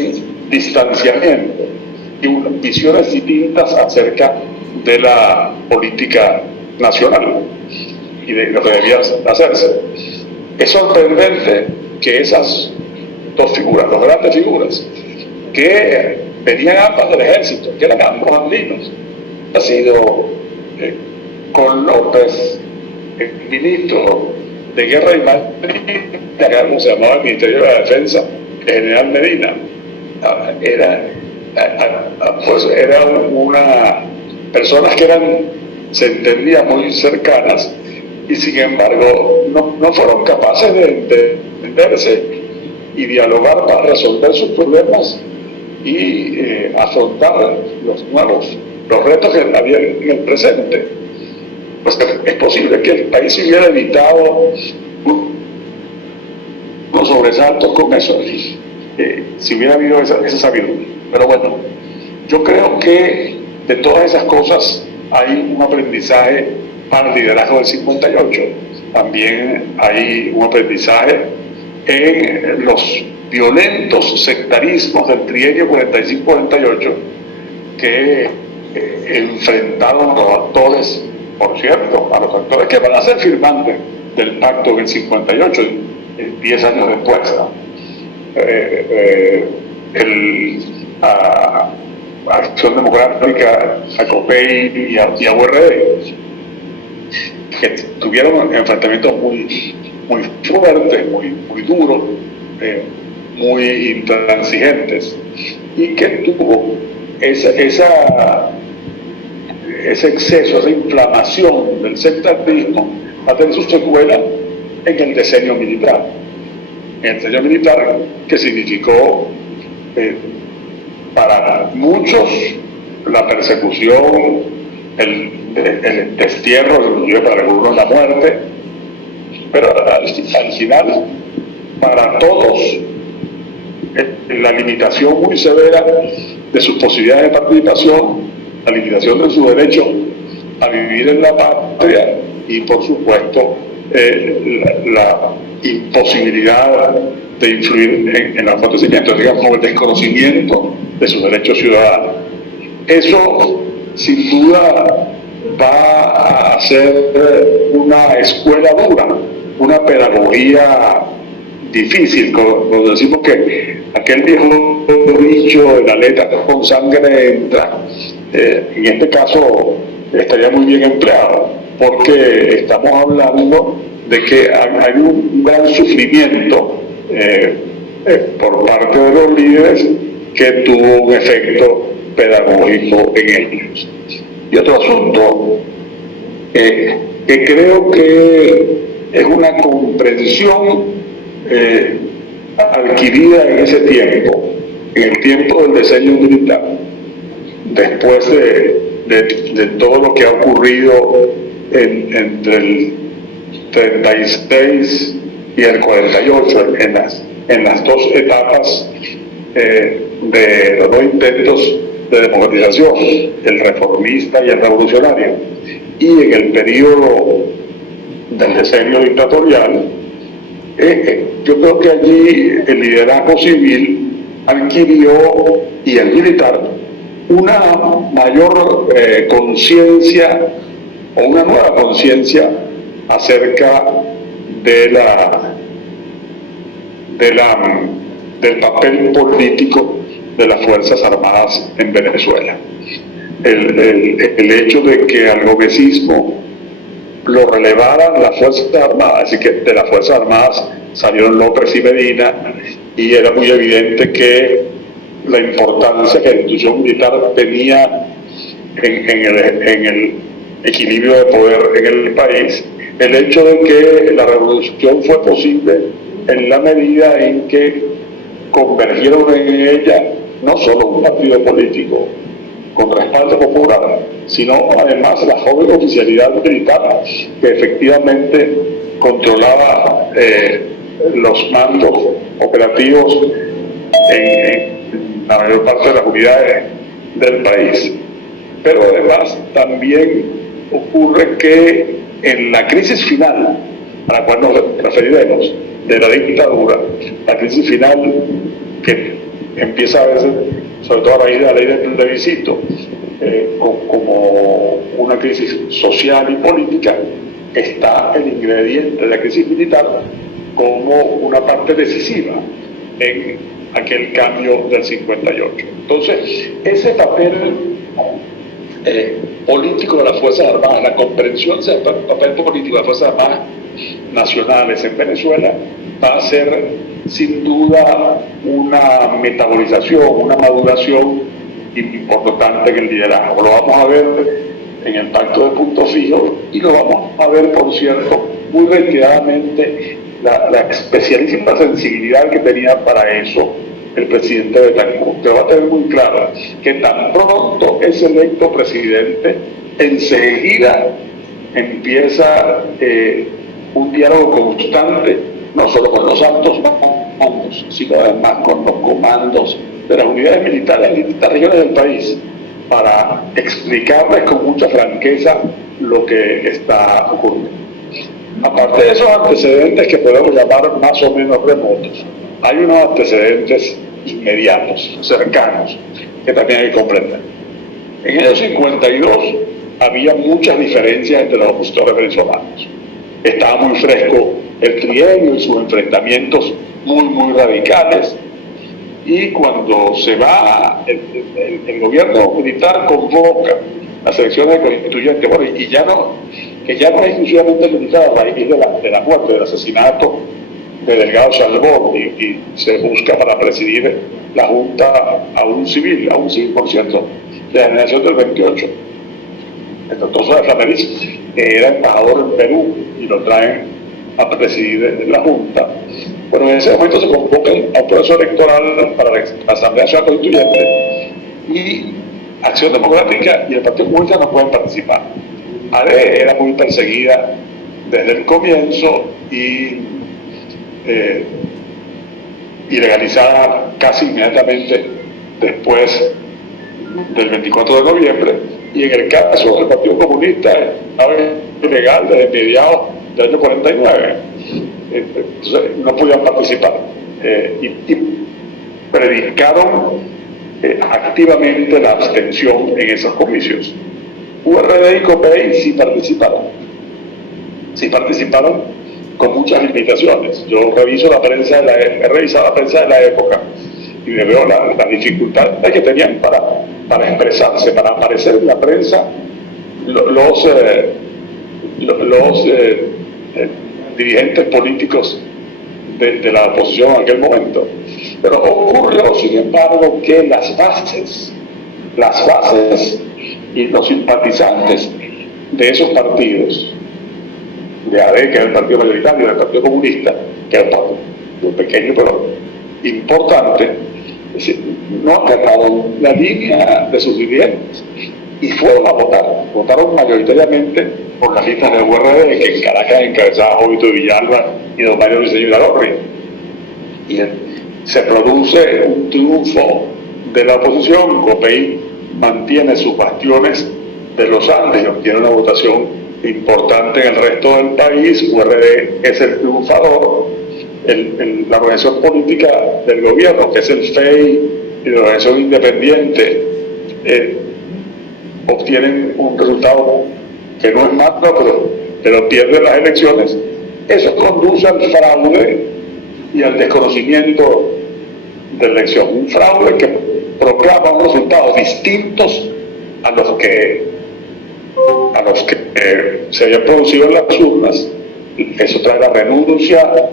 distanciamiento y unas visiones distintas acerca de la política nacional y de lo que debía hacerse. es sorprendente que esas dos figuras, dos grandes figuras, que venían ambas del ejército, que eran ambos andinos, ha sido con López, el ministro de Guerra y Marina, como se llamaba el Ministerio de la Defensa, el general Medina, pues eran una personas que se entendían muy cercanas y sin embargo no fueron capaces de entenderse y dialogar para resolver sus problemas y afrontar los retos que había en el presente. Pues es posible que el país se hubiera evitado unos sobresaltos con eso, si hubiera habido esa sabiduría. Pero bueno, yo creo que de todas esas cosas hay un aprendizaje para el liderazgo del 58. También hay un aprendizaje en los violentos sectarismos del trienio 45-48 que enfrentaron los actores, por cierto, a los actores que van a ser firmantes del pacto en el 58, 10 años después, ¿no? Acción Democrática, a COPEI y a URD, que tuvieron enfrentamientos muy fuertes, muy duros, muy intransigentes, y que tuvo ese exceso, esa inflamación del sectarismo a tener su secuela en el decenio militar. En el decenio militar, que significó para muchos la persecución, el destierro, inclusive para algunos la muerte, pero al final, para todos, la limitación muy severa de sus posibilidades de participación, la limitación de su derecho a vivir en la patria y, por supuesto, la imposibilidad de influir en los acontecimientos, digamos, el desconocimiento de sus derechos ciudadanos. Eso, sin duda, va a ser una escuela dura, una pedagogía difícil. Cuando decimos que aquel viejo dicho de la letra con sangre entra, en este caso estaría muy bien empleado, porque estamos hablando de que hay un gran sufrimiento por parte de los líderes que tuvo un efecto pedagógico en ellos. Y otro asunto que creo que es una comprensión adquirida en ese tiempo, en el tiempo del diseño militar, después de todo lo que ha ocurrido entre el 36 y el 48, en las dos etapas de los dos intentos de democratización, el reformista y el revolucionario, y en el periodo del decenio dictatorial, yo creo que allí el liderazgo civil adquirió, y el militar, una mayor conciencia o una nueva conciencia acerca del papel político de las Fuerzas Armadas en Venezuela. El hecho de que al gomecismo lo relevaran las Fuerzas Armadas, así que de las Fuerzas Armadas salieron López y Medina, y era muy evidente que la importancia que la institución militar tenía en el equilibrio de poder en el país, el hecho de que la revolución fue posible en la medida en que convergieron en ella no solo un partido político con respaldo popular, sino además la joven oficialidad militar que efectivamente controlaba los mandos operativos en la mayor parte de las unidades del país. Pero además también ocurre que en la crisis final, a la cual nos referiremos, de la dictadura, la crisis final que empieza a verse, sobre todo a raíz de la ley del plebiscito, como una crisis social y política, está el ingrediente de la crisis militar como una parte decisiva en aquel cambio del 58. Entonces, ese papel político de las Fuerzas Armadas, la comprensión del papel político de las Fuerzas Armadas nacionales en Venezuela va a ser sin duda una metabolización, una maduración importante en el liderazgo. Lo vamos a ver en el Pacto de Punto Fijo y lo vamos a ver, por cierto, muy reiteradamente la especialísima sensibilidad que tenía para eso el presidente Betancourt, que va a tener muy claro que tan pronto es electo presidente, enseguida empieza un diálogo constante, no solo con los altos mandos, sino además con los comandos de las unidades militares en distintas regiones del país, para explicarles con mucha franqueza lo que está ocurriendo. Aparte de esos antecedentes que podemos llamar más o menos remotos, hay unos antecedentes inmediatos, cercanos, que también hay que comprender. En el año 52 había muchas diferencias entre los opositores venezolanos. Estaba muy fresco el trienio y sus enfrentamientos muy radicales, y cuando se va el gobierno militar convoca las elecciones constituyentes, bueno, y ya no es exclusivamente limitada a raíz de la muerte, del asesinato de Delgado Salbón, y se busca para presidir la Junta a un civil, por cierto, de la generación del 28. Entonces Flameris, que era embajador en Perú, y lo traen a presidir la Junta. Pero en ese momento se convoca a un proceso electoral para la Asamblea Nacional Constituyente, y Acción Democrática y el Partido Comunista no pueden participar. ADE era muy perseguida desde el comienzo y legalizada casi inmediatamente después del 24 de noviembre, y en el caso del Partido Comunista estaba ilegal desde mediados del año 49. Entonces no podían participar, y predicaron activamente la abstención en esos comicios. URD y COPEI sí participaron con muchas limitaciones. Yo he revisado la prensa de la época y me veo las dificultades que tenían para expresarse, para aparecer en la prensa los dirigentes políticos de la oposición en aquel momento. Pero ocurrió, sin embargo, que las bases y los simpatizantes de esos partidos, de AD, que era el partido mayoritario, del Partido Comunista, que era un partido pequeño pero importante, no acataron la línea de sus dirigentes y fueron a votaron mayoritariamente por las listas de URD, que en Caracas encabezaba Jovito Villalba y don Mario Briceño Irarrázaval. Y se produce un triunfo de la oposición. COPEI mantiene sus bastiones de los Andes y obtiene una votación importante en el resto del país. URD es el triunfador. La organización política del gobierno, que es el FEI y la organización independiente, obtienen un resultado que no es malo, pero pierden las elecciones. Eso conduce al fraude y al desconocimiento de la elección. Un fraude que proclama unos resultados distintos a los que se habían producido en las urnas. Eso trae la renuncia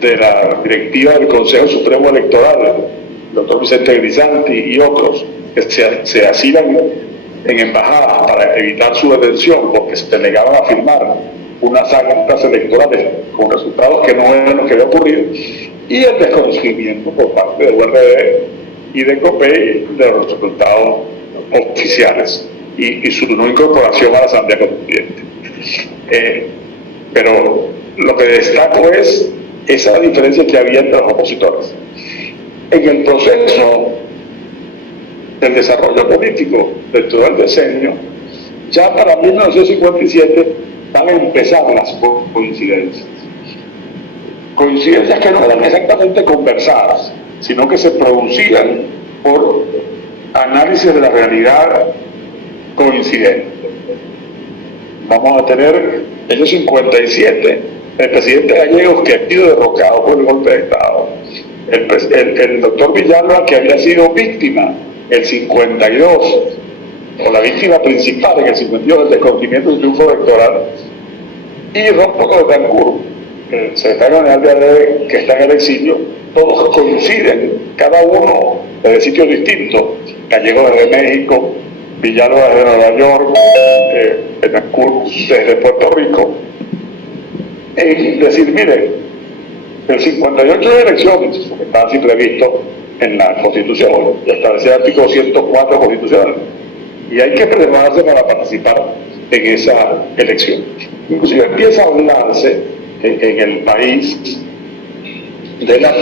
de la directiva del Consejo Supremo Electoral, el doctor Vicente Grisanti y otros, que se asilan en embajadas para evitar su detención, porque se negaban a firmar unas actas electorales con resultados que no eran los que había ocurrido, y el desconocimiento por parte de URD y de COPEI de los resultados oficiales y su no incorporación a la Asamblea Constituyente. Pero lo que destaco es esa diferencia que había entre los opositores. En el proceso del desarrollo político de todo el decenio, ya para 1957 van a empezar las coincidencias. Coincidencias que no eran exactamente conversadas, sino que se producían por análisis de la realidad coincidente. Vamos a tener, en el 57, el presidente Gallegos, que ha sido derrocado por el golpe de Estado, el doctor Villalba, que había sido víctima el 52, o la víctima principal en el 52 del desconocimiento del triunfo electoral, y Rómulo Betancourt, el secretario general de ADE, que está en el exilio. Todos coinciden, cada uno desde sitios distintos, Gallegos desde México, Villalba desde Nueva York, Betancourt desde Puerto Rico, en decir, mire, el 58 de elecciones, que estaba así previsto en la Constitución, establecía el artículo 104 constitucional, y hay que prepararse para participar en esa elección. Inclusive empieza a hablarse en el país de la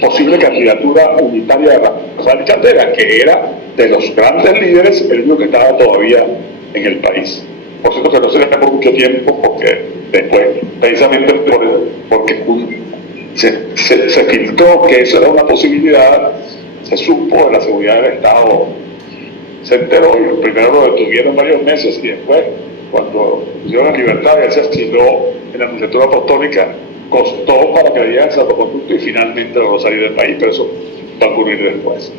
posible candidatura unitaria de Rafael Caldera, que era de los grandes líderes, el único que estaba todavía en el país. Por cierto que no se le por mucho tiempo, porque después, precisamente porque se filtró que eso era una posibilidad, se supo de la seguridad del Estado, se enteró, y primero lo detuvieron varios meses, y después, cuando pusieron la libertad, y se asiló en la Nunciatura Apostólica, costó para que le dieran salvoconducto y finalmente logró salir del país, pero eso va a ocurrir después.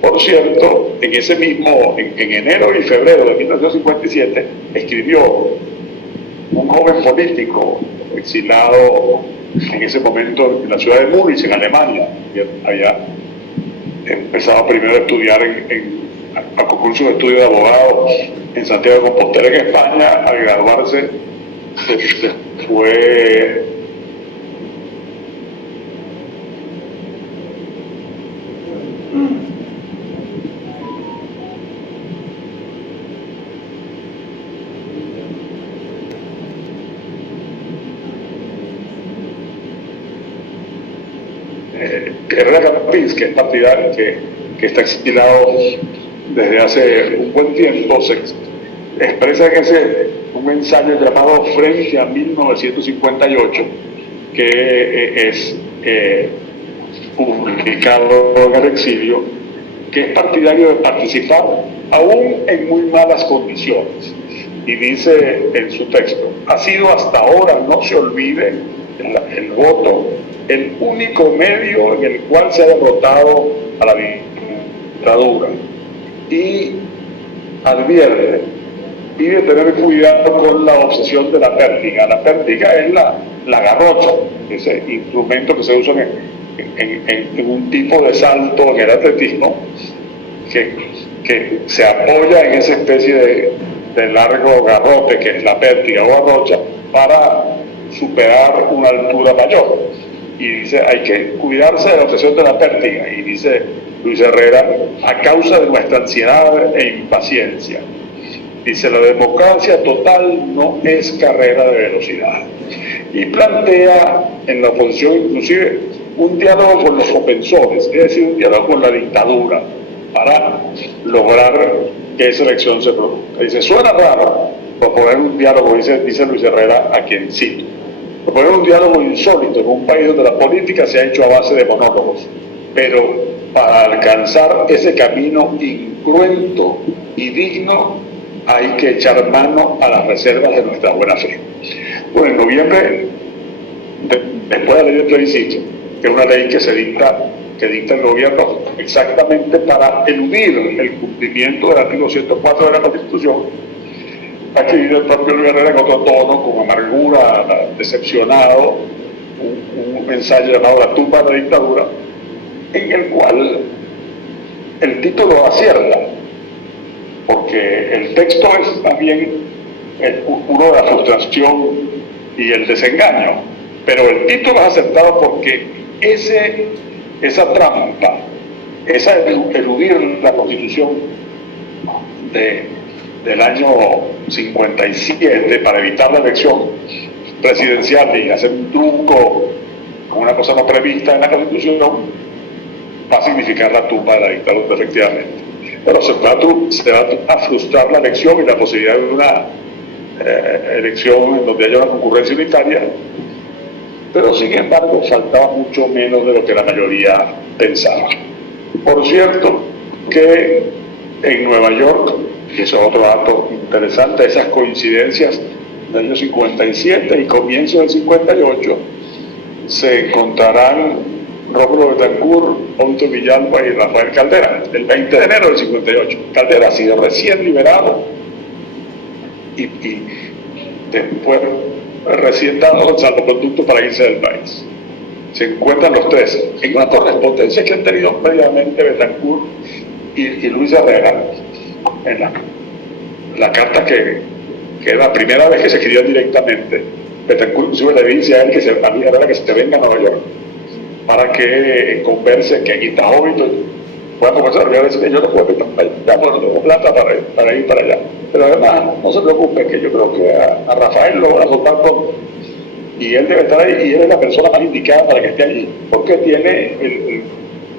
Por cierto, en ese mismo, en enero y febrero de 1957, escribió un joven político exilado en ese momento en la ciudad de Múnich, en Alemania, que había empezado primero a estudiar a concurso de estudio de abogado en Santiago de Compostela, en España. Al graduarse fue Herrera Campins, que es partidario, que está exilado desde hace un buen tiempo, se expresa en un ensayo llamado Frente a 1958, que es publicado en el exilio, que es partidario de participar aún en muy malas condiciones. Y dice en su texto: ha sido hasta ahora, no se olvide, el voto el único medio en el cual se ha derrotado a la dictadura. Y advierte, pide tener cuidado con la obsesión de la pértiga. La pértiga es la garrocha, ese instrumento que se usa en un tipo de salto en el atletismo, que se apoya en esa especie de largo garrote que es la pértiga o garrocha para superar una altura mayor. Y dice, hay que cuidarse de la obsesión de la pértiga. Y dice Luis Herrera, a causa de nuestra ansiedad e impaciencia. Dice, la democracia total no es carrera de velocidad. Y plantea en la oposición inclusive un diálogo con los ofensores, es decir, un diálogo con la dictadura, para lograr que esa elección se produzca. Dice, suena raro proponer un diálogo, dice Luis Herrera, a quien cito, proponer un diálogo insólito en un país donde la política se ha hecho a base de monólogos, pero para alcanzar ese camino incruento y digno hay que echar mano a las reservas de nuestra buena fe. Bueno, en noviembre, después de la ley del plebiscito, que es una ley que dicta el gobierno exactamente para eludir el cumplimiento del artículo 104 de la Constitución, ha escrito el propio Luis Herrera en otro tono, con amargura, decepcionado, un ensayo llamado La tumba de la dictadura, en el cual el título acierta, porque el texto es también uno de la frustración y el desengaño, pero el título es acertado porque esa trampa, esa eludir la Constitución del año 57 para evitar la elección presidencial y hacer un truco con una cosa no prevista en la Constitución, va a significar la tumba de la dictadura, efectivamente. Pero se va a frustrar la elección y la posibilidad de una elección en donde haya una concurrencia unitaria, pero sin embargo faltaba mucho menos de lo que la mayoría pensaba. Por cierto, que en Nueva York, y eso es otro dato interesante, esas coincidencias del año 57 y comienzo del 58, se encontrarán Rómulo Betancourt, Otto Villalba y Rafael Caldera, el 20 de enero del 58. Caldera ha sido recién liberado y después recién dado el salvoconducto para irse del país. Se encuentran los tres en una correspondencia que han tenido previamente Betancourt y Luis Herrera en la carta que era la primera vez que se escribían directamente. Betancourt inclusive le dice a él que se venga a Nueva York para que converse, que aquí está joven, pueda conversar. Yo le puedo dar plata para ir para allá. Pero además, no se preocupe, que yo creo que a Rafael lo van a soltar pronto. Y él debe estar ahí, y él es la persona más indicada para que esté allí, porque tiene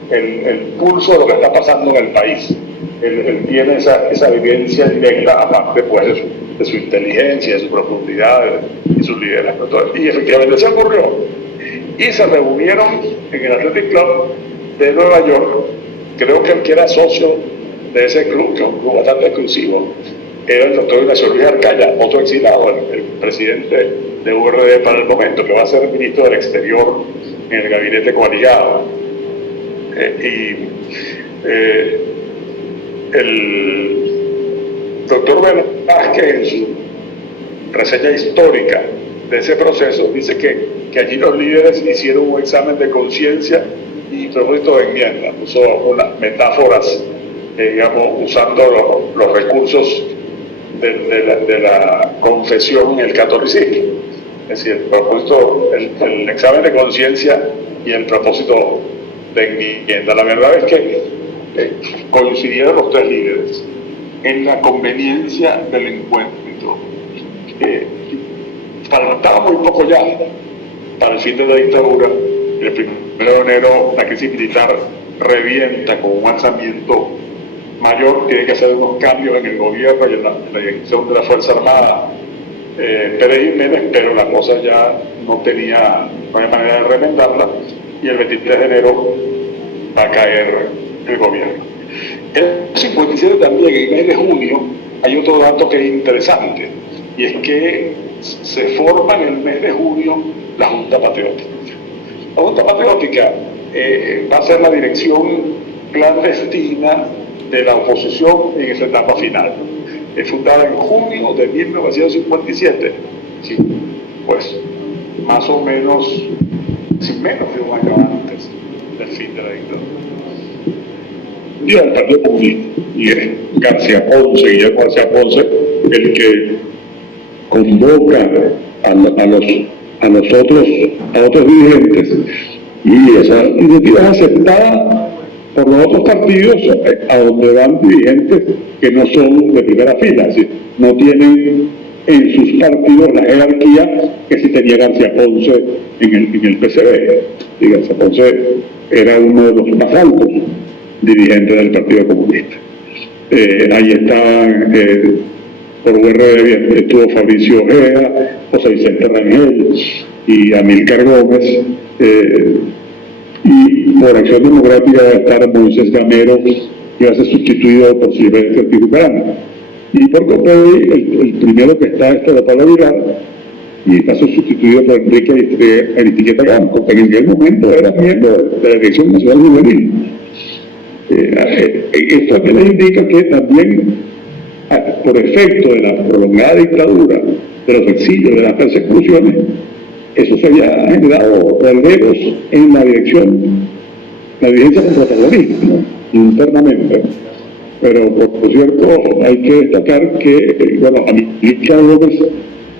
el pulso de lo que está pasando en el país. Él tiene esa vivencia directa, aparte pues de su inteligencia, de su profundidad y su liderazgo. Y efectivamente se ocurrió. Y se reunieron en el Athletic Club de Nueva York. Creo que el que era socio de ese club, que es un club bastante exclusivo, era el doctor Ignacio Luis Arcaya, otro exilado, el presidente de URD para el momento, que va a ser ministro del Exterior en el gabinete coaligado. El doctor Velázquez, en su reseña histórica de ese proceso, dice que allí los líderes hicieron un examen de conciencia y propósito de enmienda. Usó unas metáforas, digamos, usando los recursos de la confesión en el catolicismo. Es decir, el propósito, el examen de conciencia y el propósito de enmienda. La verdad es que coincidieron los tres líderes en la conveniencia del encuentro. Faltaba muy poco ya para el fin de la dictadura. El 1 de enero la crisis militar revienta con un alzamiento mayor. Tiene que hacer unos cambios en el gobierno y en la dirección de la Fuerza Armada. Pérez Jiménez, pero la cosa ya no había manera de remendarla, y el 23 de enero va a caer el gobierno. En el 57 también, en el mes de junio, hay otro dato que es interesante, y es que se forma en el mes de junio la Junta Patriótica. La Junta Patriótica va a ser la dirección clandestina de la oposición en esa etapa final. Es fundada en junio de 1957, sí, pues más o menos, sin menos de un año antes del fin de la dictadura. Y el Partido Comunista, y es García Ponce, Guillermo García Ponce, el que convoca a otros dirigentes, y esa iniciativa es aceptada por los otros partidos, a donde van dirigentes que no son de primera fila, es decir, no tienen en sus partidos la jerarquía que sí tenía García Ponce en el PCB. Y García Ponce era uno de los más altos dirigentes del Partido Comunista. Ahí estaban, por URD estuvo Fabricio Ojeda, José Vicente Rangel y Amílcar Gómez, y por Acción Democrática va a estar Moisés Gamero, que va a ser sustituido por Silvestre Tijucarán. Y por COPEI, el primero que está es de Pablo Viral, y va a ser sustituido por Enrique Aristiqueta Campo, que en aquel momento era miembro de la Dirección Nacional Juvenil. Esto que les indica que también, por efecto de la prolongada dictadura, de los exilios, de las persecuciones, eso se había generado relevos en la dirigencia con protagonismo, internamente. Pero, por cierto, hay que destacar que, Amílcar Gómez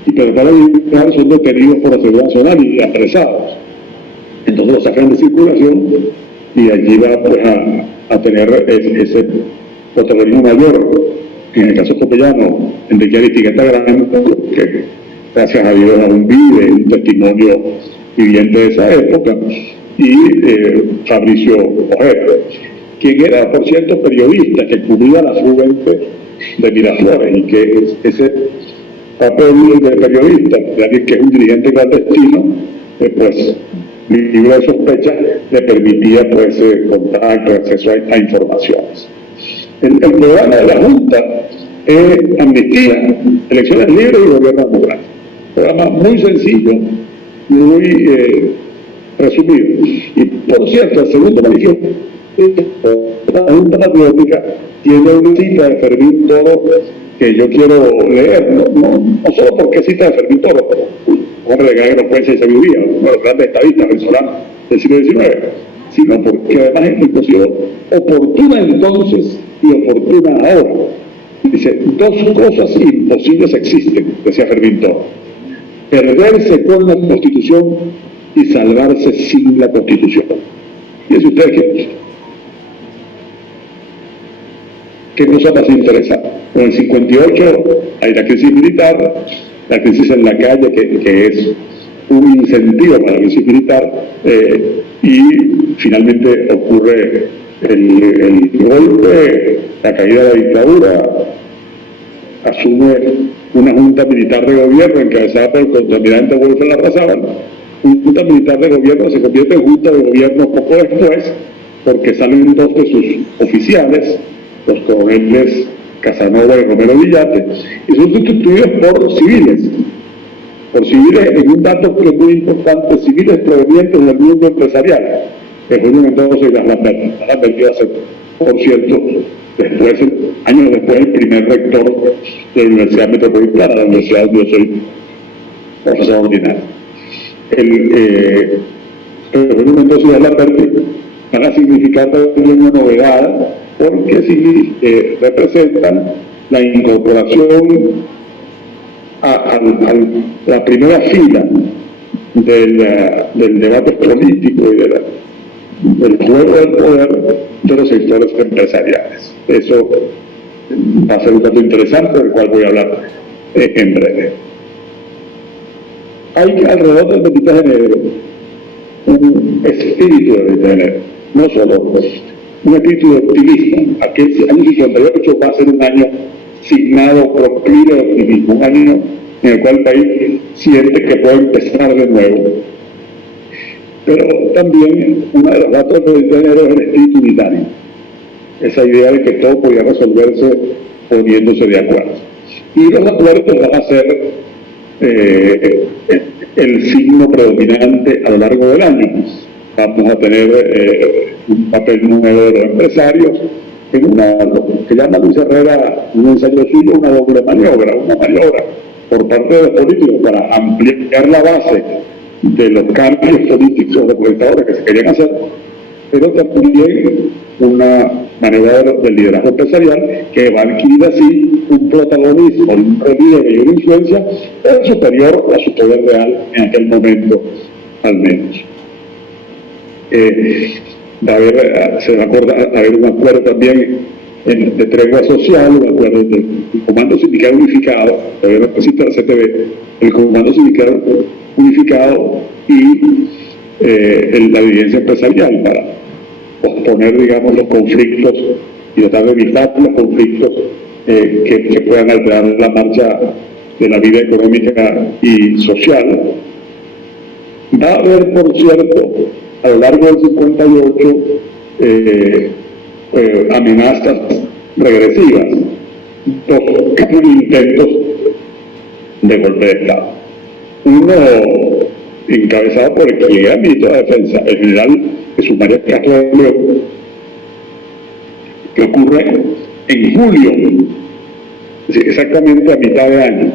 y Pedro Pablo Vilar son detenidos por la Seguridad Nacional y apresados. Entonces los sacan de circulación y allí va pues, a tener ese protagonismo mayor. En el caso copellano, Enrique Aristiqueta Gran, que gracias a Dios aún vive, un testimonio viviente de esa época, y Fabricio Ojeda, quien era, por cierto, periodista que cubría la fuente de Miraflores, y que ese papel de periodista, de alguien que es un dirigente clandestino, pues libre de sospechas, le permitía pues contacto, acceso a informaciones. El programa de la Junta es amnistía, elecciones libres y gobierno democrático. programa muy sencillo, muy resumido. Y por cierto, el segundo manifiesto, la Junta Patriótica tiene una cita de Fermín Toro que yo quiero leer, no solo porque cita de Fermín Toro, hombre de gran elocuencia y sabiduría, uno de los grandes estadistas venezolanos del siglo XIX, sino porque además es una posición oportuna entonces y oportuna ahora. Dice, dos cosas imposibles existen, decía Fermín Toro: perderse con la Constitución y salvarse sin la Constitución. Fíjense ustedes qué cosa más interesante. Con el 58 hay la crisis militar, la crisis en la calle, que es un incentivo para la crisis militar, y finalmente ocurre el golpe, la caída de la dictadura, asume una junta militar de gobierno encabezada por el contraalmirante Wolfgang Larrazábal. Junta militar de gobierno se convierte en junta de gobierno poco después, porque salen dos de sus oficiales, los coroneles Casanova y Romero Villate, y son sustituidos por civiles en un dato que es muy importante, civiles provenientes del mundo empresarial. Eugenio Mendoza y Las Lamberti iba a ser, por cierto, años después, el primer rector de la Universidad Metropolitana, la universidad donde yo soy profesor ordinario. Eugenio Mendoza y Las Lamberti van a significar también una novedad, porque representan la incorporación a la primera fila del debate político y del juego del poder de los sectores empresariales. Eso va a ser un dato interesante del cual voy a hablar en breve. Hay alrededor del 23 de enero un espíritu del 23 de enero, no solo un espíritu de optimismo. Aquel año 58 va a ser un año signado por clima de optimismo, un año en el cual el país siente que puede empezar de nuevo. Pero también uno de los datos del 23 de enero es el espíritu unitario, esa idea de que todo podía resolverse poniéndose de acuerdo. Y los acuerdos van a ser el signo predominante a lo largo del año. Vamos a tener un papel nuevo de los empresarios en lo que llama Luis Herrera, un ensayo suyo, una doble maniobra, por parte de los políticos para ampliar la base de los cambios políticos representadores que se querían hacer, pero también una maniobra del liderazgo empresarial que va a adquirir así un protagonismo, un relieve y una influencia superior a su poder real en aquel momento, al menos. Se va a haber un acuerdo también de tregua social, un acuerdo del Comando Sindical Unificado, todavía no existe la CTV, el Comando Sindical Unificado y la dirigencia empresarial para posponer, digamos, los conflictos y tratar de evitar los conflictos que puedan alterar la marcha de la vida económica y social. Va a haber, por cierto, a lo largo del 58, amenazas regresivas, dos intentos de golpe de Estado. Uno encabezado por el que era ministro de Defensa, el general Jesús María Castro de León, que ocurre en julio, exactamente a mitad de año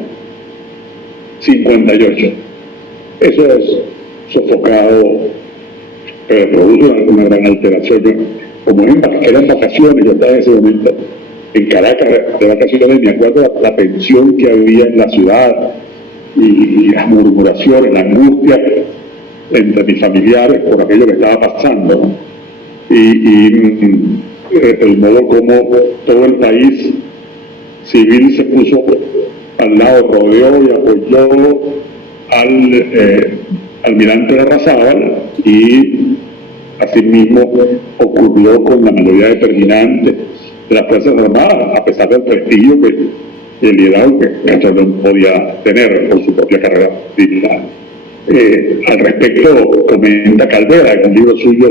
58. Eso es sofocado, produce una gran alteración. Como eran vacaciones, yo estaba en ese momento en Caracas de vacaciones, me acuerdo la tensión que había en la ciudad y las murmuraciones, la angustia entre mis familiares por aquello que estaba pasando, ¿no? Y el modo como todo el país civil se puso al lado, rodeó y apoyó al almirante Larrazábal, y asimismo ocurrió con la mayoría determinante de las Fuerzas Armadas, a pesar del prestigio y el liderazgo que Castro no podía tener por su propia carrera militar. Al respecto comenta Caldera en un libro suyo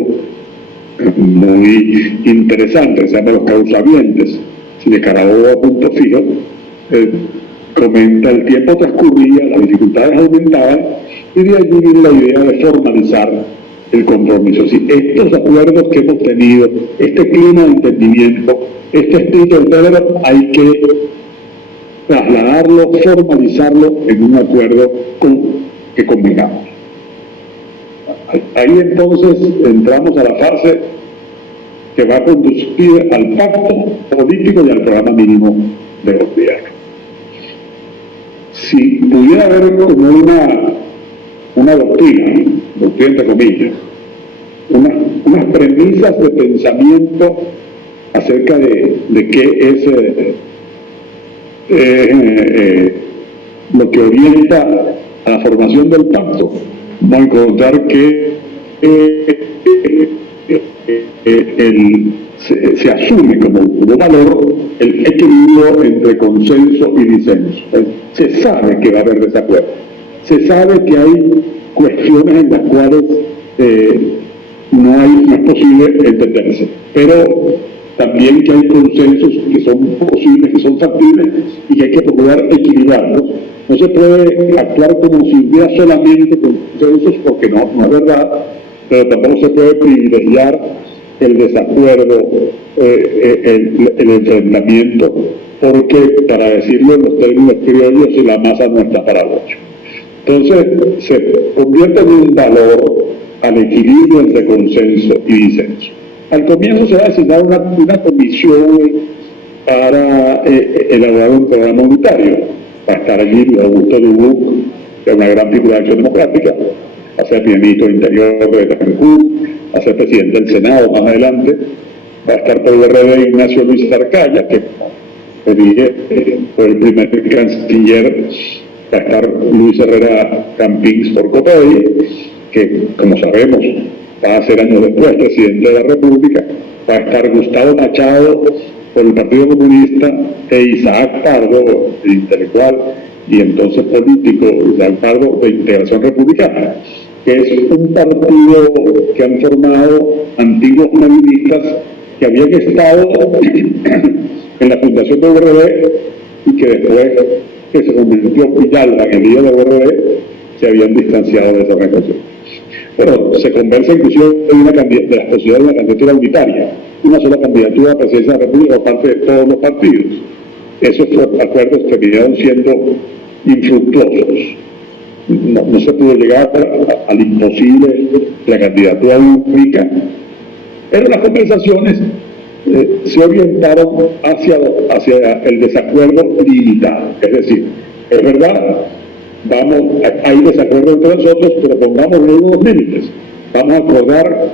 muy interesante, se llama Los Causavientes, de Carabobo a punto fijo, comenta, el tiempo transcurría, las dificultades aumentaban, y de allí viene la idea de formalizar el compromiso. Si estos acuerdos que hemos tenido, este clima de entendimiento, este espíritu del Pedro, hay que trasladarlo, formalizarlo en un acuerdo que convengamos. Ahí entonces entramos a la fase que va a conducir al pacto político y al programa mínimo de gobierno. Si pudiera haber como una doctrina entre comillas, unas premisas de pensamiento acerca de qué es lo que orienta a la formación del pacto, vamos a encontrar que se asume como valor el equilibrio entre consenso y disenso. Se sabe que va a haber desacuerdo, se sabe que hay cuestiones en las cuales no es posible entenderse, pero también que hay consensos que son posibles, que son factibles y que hay que procurar equilibrarlos. No se puede actuar como si hubiera solamente consensos, porque no es verdad, pero tampoco se puede privilegiar el desacuerdo, el enfrentamiento, porque, para decirlo en los términos criollos, la masa no está para el ocho. Entonces, se convierte en un valor al equilibrio entre consenso y disenso. Al comienzo se va a designar una comisión para elaborar un programa unitario. Va a estar allí Augusto Dubuc, que es una gran figura de acción democrática, va a ser primer ministro de Interior de Tancur, va a ser presidente del Senado más adelante, va a estar por el RD Ignacio Luis Arcaya, que fue el primer canciller. Va a estar Luis Herrera Campins por COPEI, que, como sabemos, va a ser años después presidente de la República. Va a estar Gustavo Machado por el Partido Comunista e Isaac Pardo, intelectual y entonces político, Isaac Pardo, de Integración Republicana, que es un partido que han formado antiguos marinistas que habían estado en la fundación de URD y que después que se convirtió Villalba en el líder de URD, se habían distanciado de esa organización. Pero se conversa inclusive de las posibilidades de una candidatura unitaria, una sola candidatura a la presidencia de la República por parte de todos los partidos. Esos acuerdos terminaron siendo infructuosos. No se pudo llegar al imposible de la candidatura única, pero las conversaciones se orientaron hacia el desacuerdo limitado. Es decir, es verdad, hay desacuerdo entre nosotros, pero pongámosle unos límites. Vamos a acordar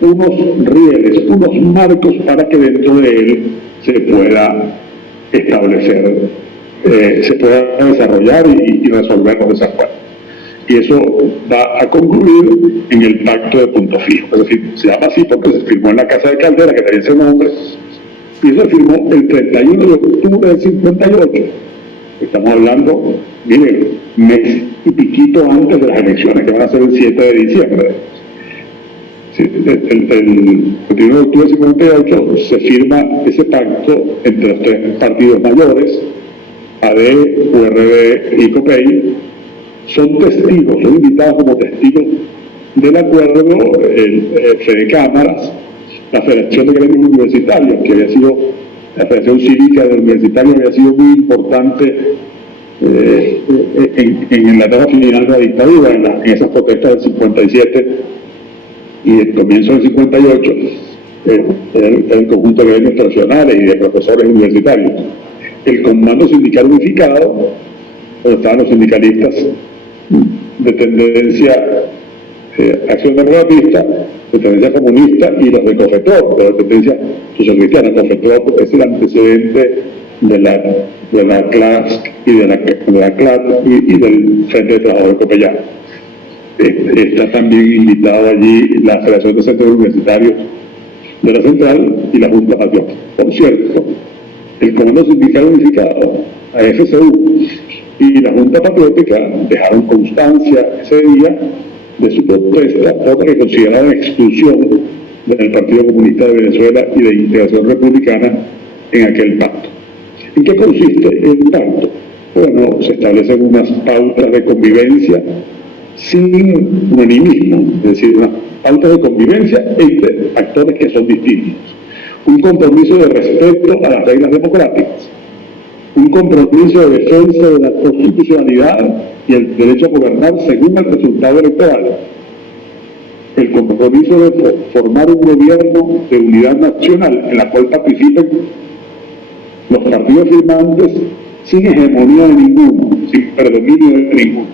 unos rieles, unos marcos para que dentro de él se pueda establecer, se pueda desarrollar y resolver los desacuerdos. Y eso va a concluir en el pacto de punto fijo. Es decir, se llama así porque se firmó en la Casa de Caldera, que también se nombre, y se firmó el 31 de octubre del 58. Estamos hablando, miren, mes y piquito antes de las elecciones, que van a ser el 7 de diciembre. El 31 de octubre del 58 se firma ese pacto entre los tres partidos mayores, AD, URD y COPEI. Son testigos, son invitados como testigos del acuerdo el Fede Cámaras, la Federación de Gremios Universitarios, que había sido, la Federación Cívica de Universitarios había sido muy importante en la etapa final de la dictadura, en esas protestas del 57 y el comienzo del 58, el conjunto de gremios tradicionales y de profesores universitarios. El Comando Sindical Unificado, donde estaban los sindicalistas de tendencia acción democratista, de tendencia comunista, y los de COFETROP, de tendencia socialcristiana. COFETROP es el antecedente de la CLASC y de la CLAT y del Frente de Trabajadores Copellano. Está también invitado allí la Federación de Centros Universitarios de la Central y la Junta Patriótica. Por cierto, el Comando Sindical Unificado, AFCU, y la Junta Patriótica dejaron constancia ese día de su protesta por lo que consideraban exclusión del Partido Comunista de Venezuela y de Integración Republicana en aquel pacto. ¿En qué consiste el pacto? bueno, se establecen unas pautas de convivencia sin unanimismo, es decir, unas pautas de convivencia entre actores que son distintos. Un compromiso de respeto a las reglas democráticas, un compromiso de defensa de la constitucionalidad y el derecho a gobernar según el resultado electoral, el compromiso de formar un gobierno de unidad nacional en la cual participen los partidos firmantes sin hegemonía de ninguno, sin predominio de ninguno.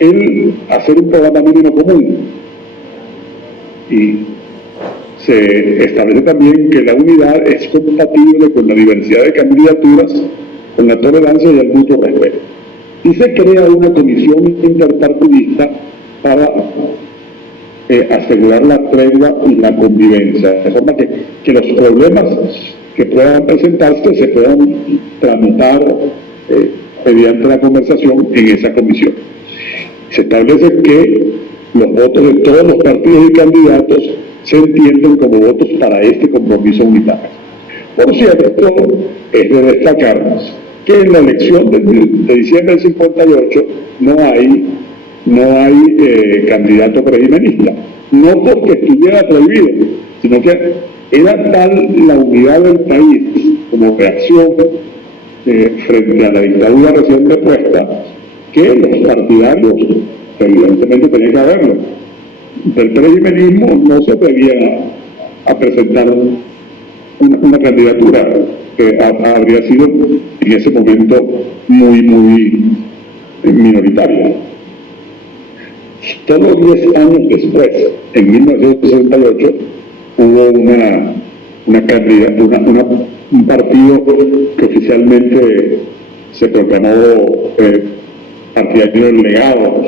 El hacer un programa mínimo común, y se establece también que la unidad es compatible con la diversidad de candidaturas, con la tolerancia y el mutuo respeto. Y se crea una comisión interpartidista para asegurar la tregua y la convivencia, de forma que los problemas que puedan presentarse se puedan tramitar mediante la conversación en esa comisión. Se establece que los votos de todos los partidos y candidatos se entienden como votos para este compromiso unitario. Por cierto, es de destacar que en la elección de diciembre del 58 no hay candidato prejimenista, no porque estuviera prohibido, sino que era tal la unidad del país como reacción frente a la dictadura recién depuesta, que los partidarios, que evidentemente tenían que haberlo, del prejimenismo no se atrevía a presentar una candidatura que habría sido en ese momento muy minoritaria. Solo 10 años después, en 1968, hubo un partido que oficialmente se proclamó partidario del legado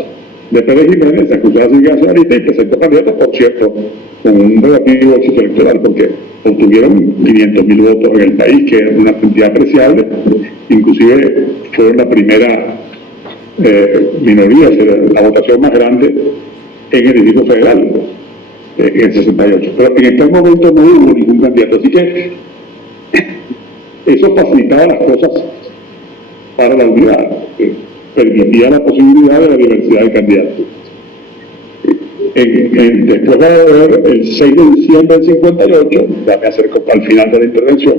de Pérez Jiménez, se acusó a Silvia Nacionalista y presentó candidatos, por cierto, con un relativo éxito electoral, porque obtuvieron 500.000 votos en el país, que es una cantidad apreciable. Inclusive fueron la primera minoría, la votación más grande en el Distrito Federal, en el 68. Pero en aquel momento no hubo ningún candidato, así que eso facilitaba las cosas para la unidad, permitía la posibilidad de la diversidad de candidatos. Después va a haber el 6 de diciembre del 58, ya me acerco al final de la intervención,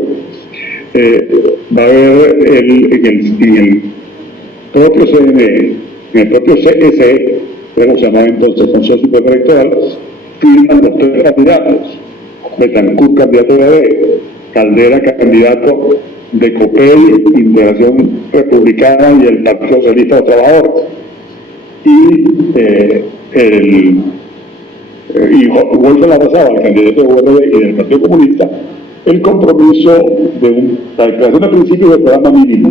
va a haber en el propio CNE, en el propio CSE, como se llamaba entonces Consejo Supremo Electoral, firman los 3 candidatos: Betancourt, candidato de AD, Caldera, candidato de COPEI, Integración Republicana y el Partido Socialista de los Trabajadores, y Wolfgang Larrazábal, candidato de URD y del Partido Comunista, el compromiso de la declaración de principios del programa mínimo.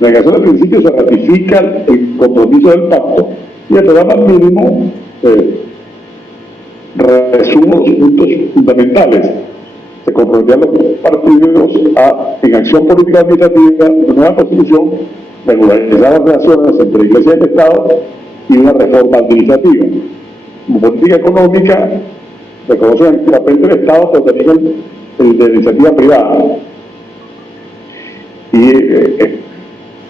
La declaración de principios se ratifica el compromiso del pacto y el programa mínimo resume los puntos fundamentales. Se comprometían los partidos en acción política administrativa, una nueva constitución, regularizar las relaciones entre Iglesia y el Estado y una reforma administrativa. En política económica, reconocen el papel del Estado, pero también el de iniciativa privada. Y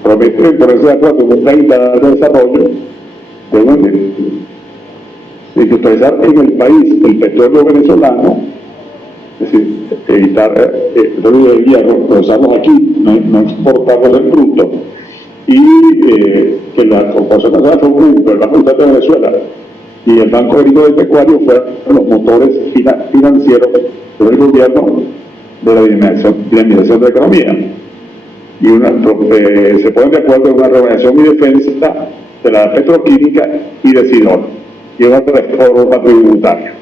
prometen ponerse de acuerdo con un plan de desarrollo de industrializar en el país el petróleo venezolano, es decir, evitar el petróleo de hierro, procesarlos aquí, no exportarlos en bruto, y que la Corporación Nacional de Fomento, el Banco Central de Venezuela y el Banco Agrícola y Pecuario fueron los motores financieros del gobierno de la dinamización de la economía. Y se ponen de acuerdo en una reorganización y defensa de la petroquímica y de Sidor, y una reforma tributaria.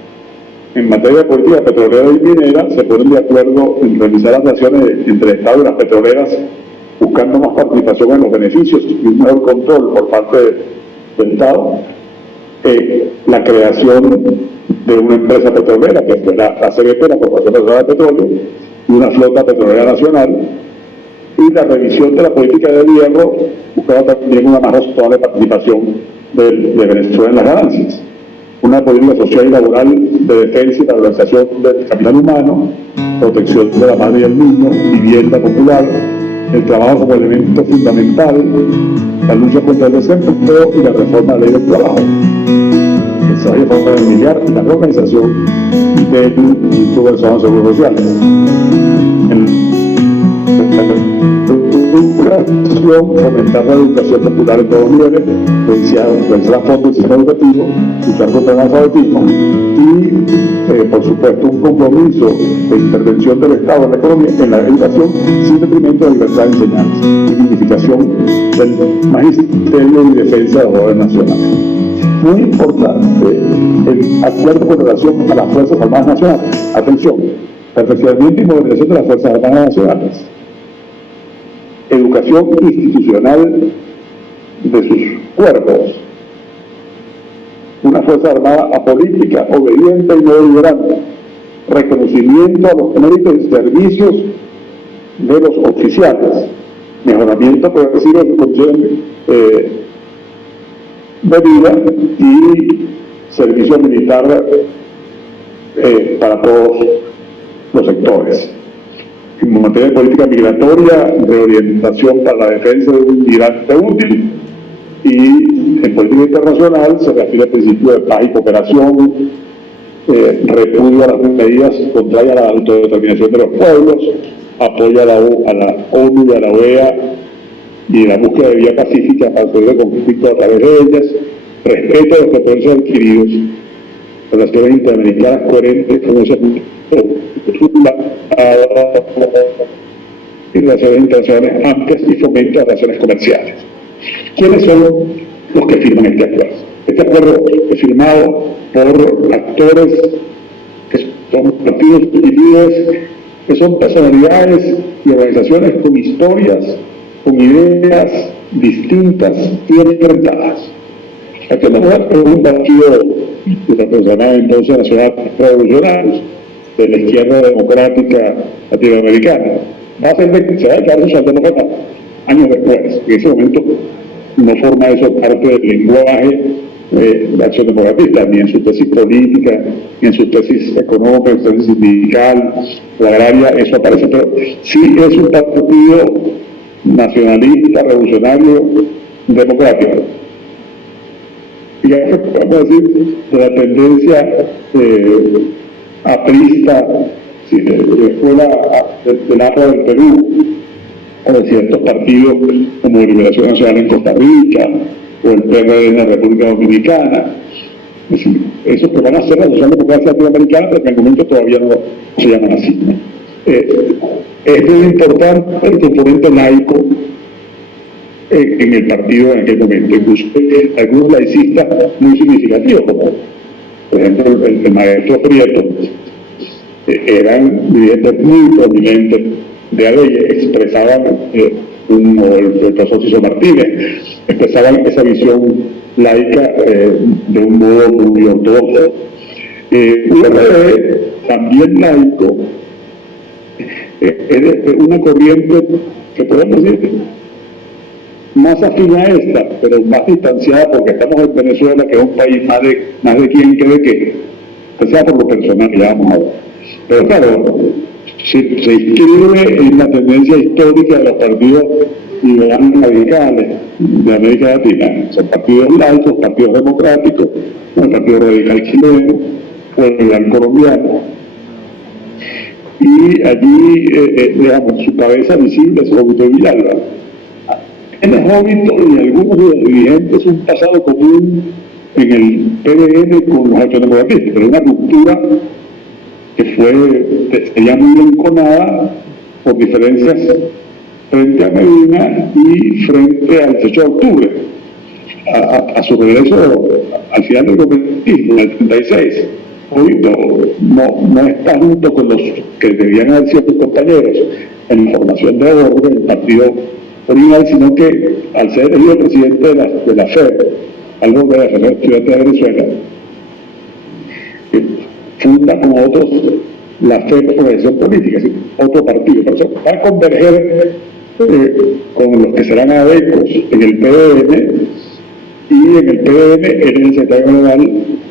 En materia de política petrolera y minera, se ponen de acuerdo en realizar las relaciones entre el Estado y las petroleras, buscando más participación en los beneficios y un mejor control por parte del Estado. La creación de una empresa petrolera, que fue la CBP, la Corporación Nacional de Petróleo, y una flota petrolera nacional, y la revisión de la política del hierro, buscaba también una más responsable participación de Venezuela en las ganancias. Una política social y laboral de defensa y valorización del capital humano, protección de la madre y el niño, vivienda popular, el trabajo como elemento fundamental, la lucha contra el desempleo y la reforma de la ley del trabajo, el desarrollo familiar y la reorganización del Instituto Venezolano de Seguro Social. Fomentar la educación popular en todos los niveles, realizar a fondo el sistema educativo, luchar contra el analfabetismo y, por supuesto, un compromiso de intervención del Estado en la economía, en la educación, sin detrimento de la libertad de enseñanza y dignificación del magisterio y defensa de los valores nacionales. Muy importante el acuerdo con relación a las Fuerzas Armadas Nacionales. Atención, perfeccionamiento y modernización de las Fuerzas Armadas Nacionales. Educación institucional de sus cuerpos, una Fuerza Armada apolítica, obediente y no deliberante, reconocimiento a los méritos y servicios de los oficiales, mejoramiento progresivo de su condición de vida y servicio militar para todos los sectores. En materia de política migratoria, reorientación para la defensa de un migrante útil, y en política internacional se refiere al principio de paz y cooperación, repudio a las medidas contrarias a la autodeterminación de los pueblos, apoyo a la ONU y a la OEA y la búsqueda de vía pacífica para resolver conflictos a través de ellas, respeto a los compromisos adquiridos, relaciones interamericanas coherentes con esos y relaciones internacionales amplias y fomento de relaciones comerciales. ¿Quiénes son los que firman este acuerdo? Este acuerdo es firmado por actores que son partidos y líderes, que son personalidades y organizaciones con historias, con ideas distintas y enfrentadas. Aquí es un partido que se llamaba entonces Nacional Revolucionarios, de la izquierda democrática latinoamericana. Se va a declarar socialdemócrata años después. En ese momento no forma eso parte del lenguaje de Acción Democratista, ni en su tesis política, ni en su tesis económica, en su tesis sindical, la agraria, eso aparece, pero sí es un partido nacionalista, revolucionario, democrático. Y ya podemos decir de la tendencia aprista, de escuela del APA del Perú, o de ciertos partidos como Liberación Nacional en Costa Rica, o el PRD en la República Dominicana. Es decir, esos que van a ser la socialdemocracia latinoamericana, pero que en el momento todavía no se llaman así, ¿no? Es muy importante el componente laico en el partido en aquel momento, incluso algunos laicistas muy significativos, como por ejemplo el maestro Prieto, eran dirigentes muy prominentes de la ley, expresaban, o el profesor Ciso Martínez, expresaban esa visión laica de un modo muy ortodoxo. También laico, es una corriente que podemos decir más afín a esta, pero más distanciada, porque estamos en Venezuela, que es un país más de quién que de qué, sea por lo personal, ya vamos a ver. Pero claro, se inscribe en la tendencia histórica de los partidos liberales radicales de América Latina. Son partidos laicos, partidos democráticos, el Partido Radical Chileno, o el Liberal Colombiano. Y allí, digamos, su cabeza visible es Jovito de Villalba. En el Jovito y algunos de los dirigentes un pasado común en el PDN con los accionemocratistas, pero una ruptura que sería muy enconada por diferencias frente a Medina y frente al 18 de octubre, a su regreso al final del gobierno, en el 36. Hoy no está junto con los que debían haber sido sus compañeros en la formación de orden del partido original, sino que al ser elegido presidente de la FED, algo de la Federación Estudiantil de Venezuela, funda con otros la FED Organización Política, es decir, otro partido. Por eso va a converger con los que serán adecos en el PDN, y en el PDN en el secretario general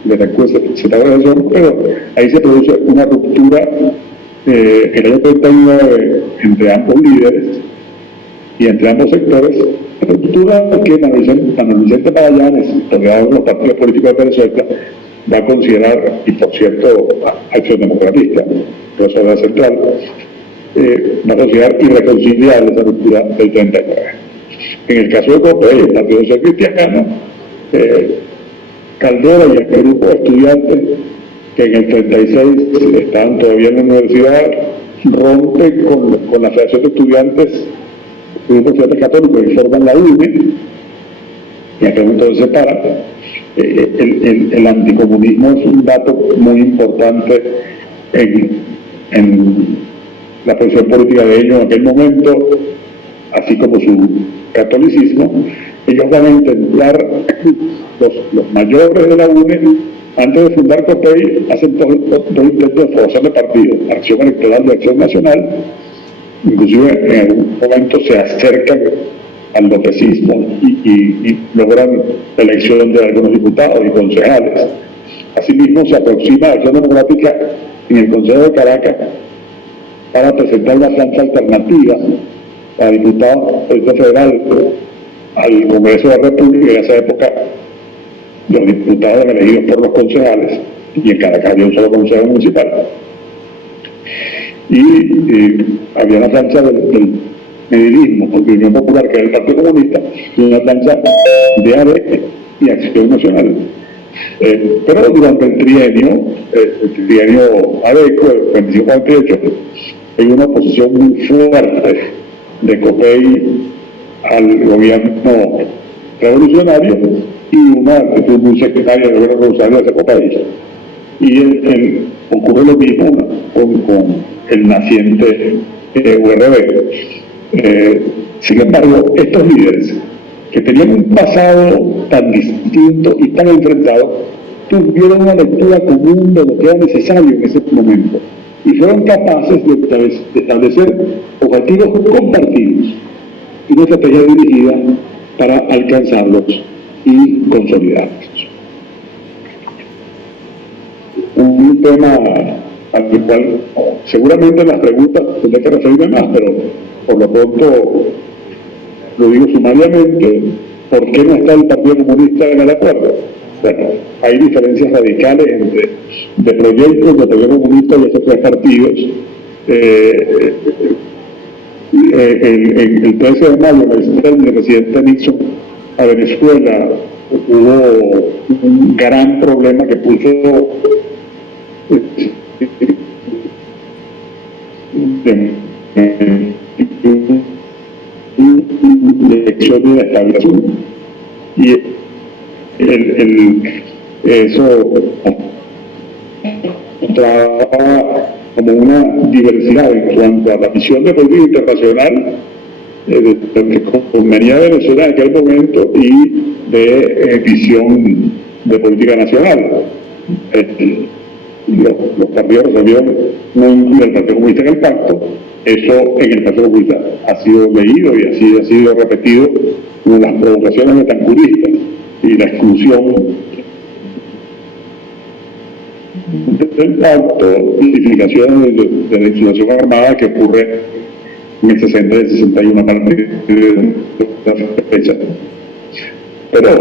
de la secretario, pero ahí se produce una ruptura en el año 39 entre ambos líderes, y entre ambos sectores, la ruptura que Manuel Vicente Magallanes, delegado de los partidos políticos de Venezuela, va a considerar, y por cierto, Acción Democrática, profesora central, va a considerar irreconciliable esa ruptura del 39. En el caso de COPEI, el Partido Social Cristiano, Caldera y el grupo de estudiantes que en el 36 estaban todavía en la universidad, rompen con la Federación de Estudiantes, grupos de estudiantes católicos que forman la UNE, y aquel momento se separa. El anticomunismo es un dato muy importante en la posición política de ellos en aquel momento, así como su catolicismo. Ellos van a intentar, los mayores de la UNE, antes de fundar COPEI, hacen dos intentos de formación de partidos, Acción Electoral y Acción Nacional. Inclusive en algún momento se acercan al lopecismo y logran la elección de algunos diputados y concejales. Asimismo, se aproxima a Acción Democrática en el Consejo de Caracas para presentar una plancha alternativa a diputados federal al Congreso de la República. En esa época los diputados eran elegidos por los concejales y en Caracas había un solo consejo municipal. Y había una plancha del medilismo, porque Unión Popular, que era el Partido Comunista, y una plancha de ADE y Acción Nacional. Pero durante el trienio ADECO, el 25-48, hay una oposición muy fuerte de COPEI al gobierno revolucionario y una actitud muy secretaria del gobierno revolucionario hacia COPEI. Y ocurre lo mismo con el naciente URB. Sin embargo, estos líderes, que tenían un pasado tan distinto y tan enfrentado, tuvieron una lectura común de lo que era necesario en ese momento y fueron capaces de establecer objetivos compartidos y una estrategia dirigida para alcanzarlos y consolidarlos. Un tema al cual seguramente las preguntas tendré que referirme más, pero por lo pronto lo digo sumariamente. ¿Por qué no está el Partido Comunista en el acuerdo? Bueno, hay diferencias radicales de proyectos del Partido Comunista y estos tres partidos. El 13 de mayo, en la visita del presidente Nixon a Venezuela, hubo un gran problema que puso elección de estabilización y eso mostraba como una diversidad en cuanto a la visión de política internacional que convenía a Venezuela en aquel momento y de visión de política nacional. Los partidos resolvieron no incluir al Partido Comunista en el pacto. Eso en el Partido Comunista ha sido leído y así ha sido repetido como las provocaciones betancuristas y la exclusión del pacto, justificaciones de la institución armada que ocurre en el 60 y el 61 a partir de la fecha. Pero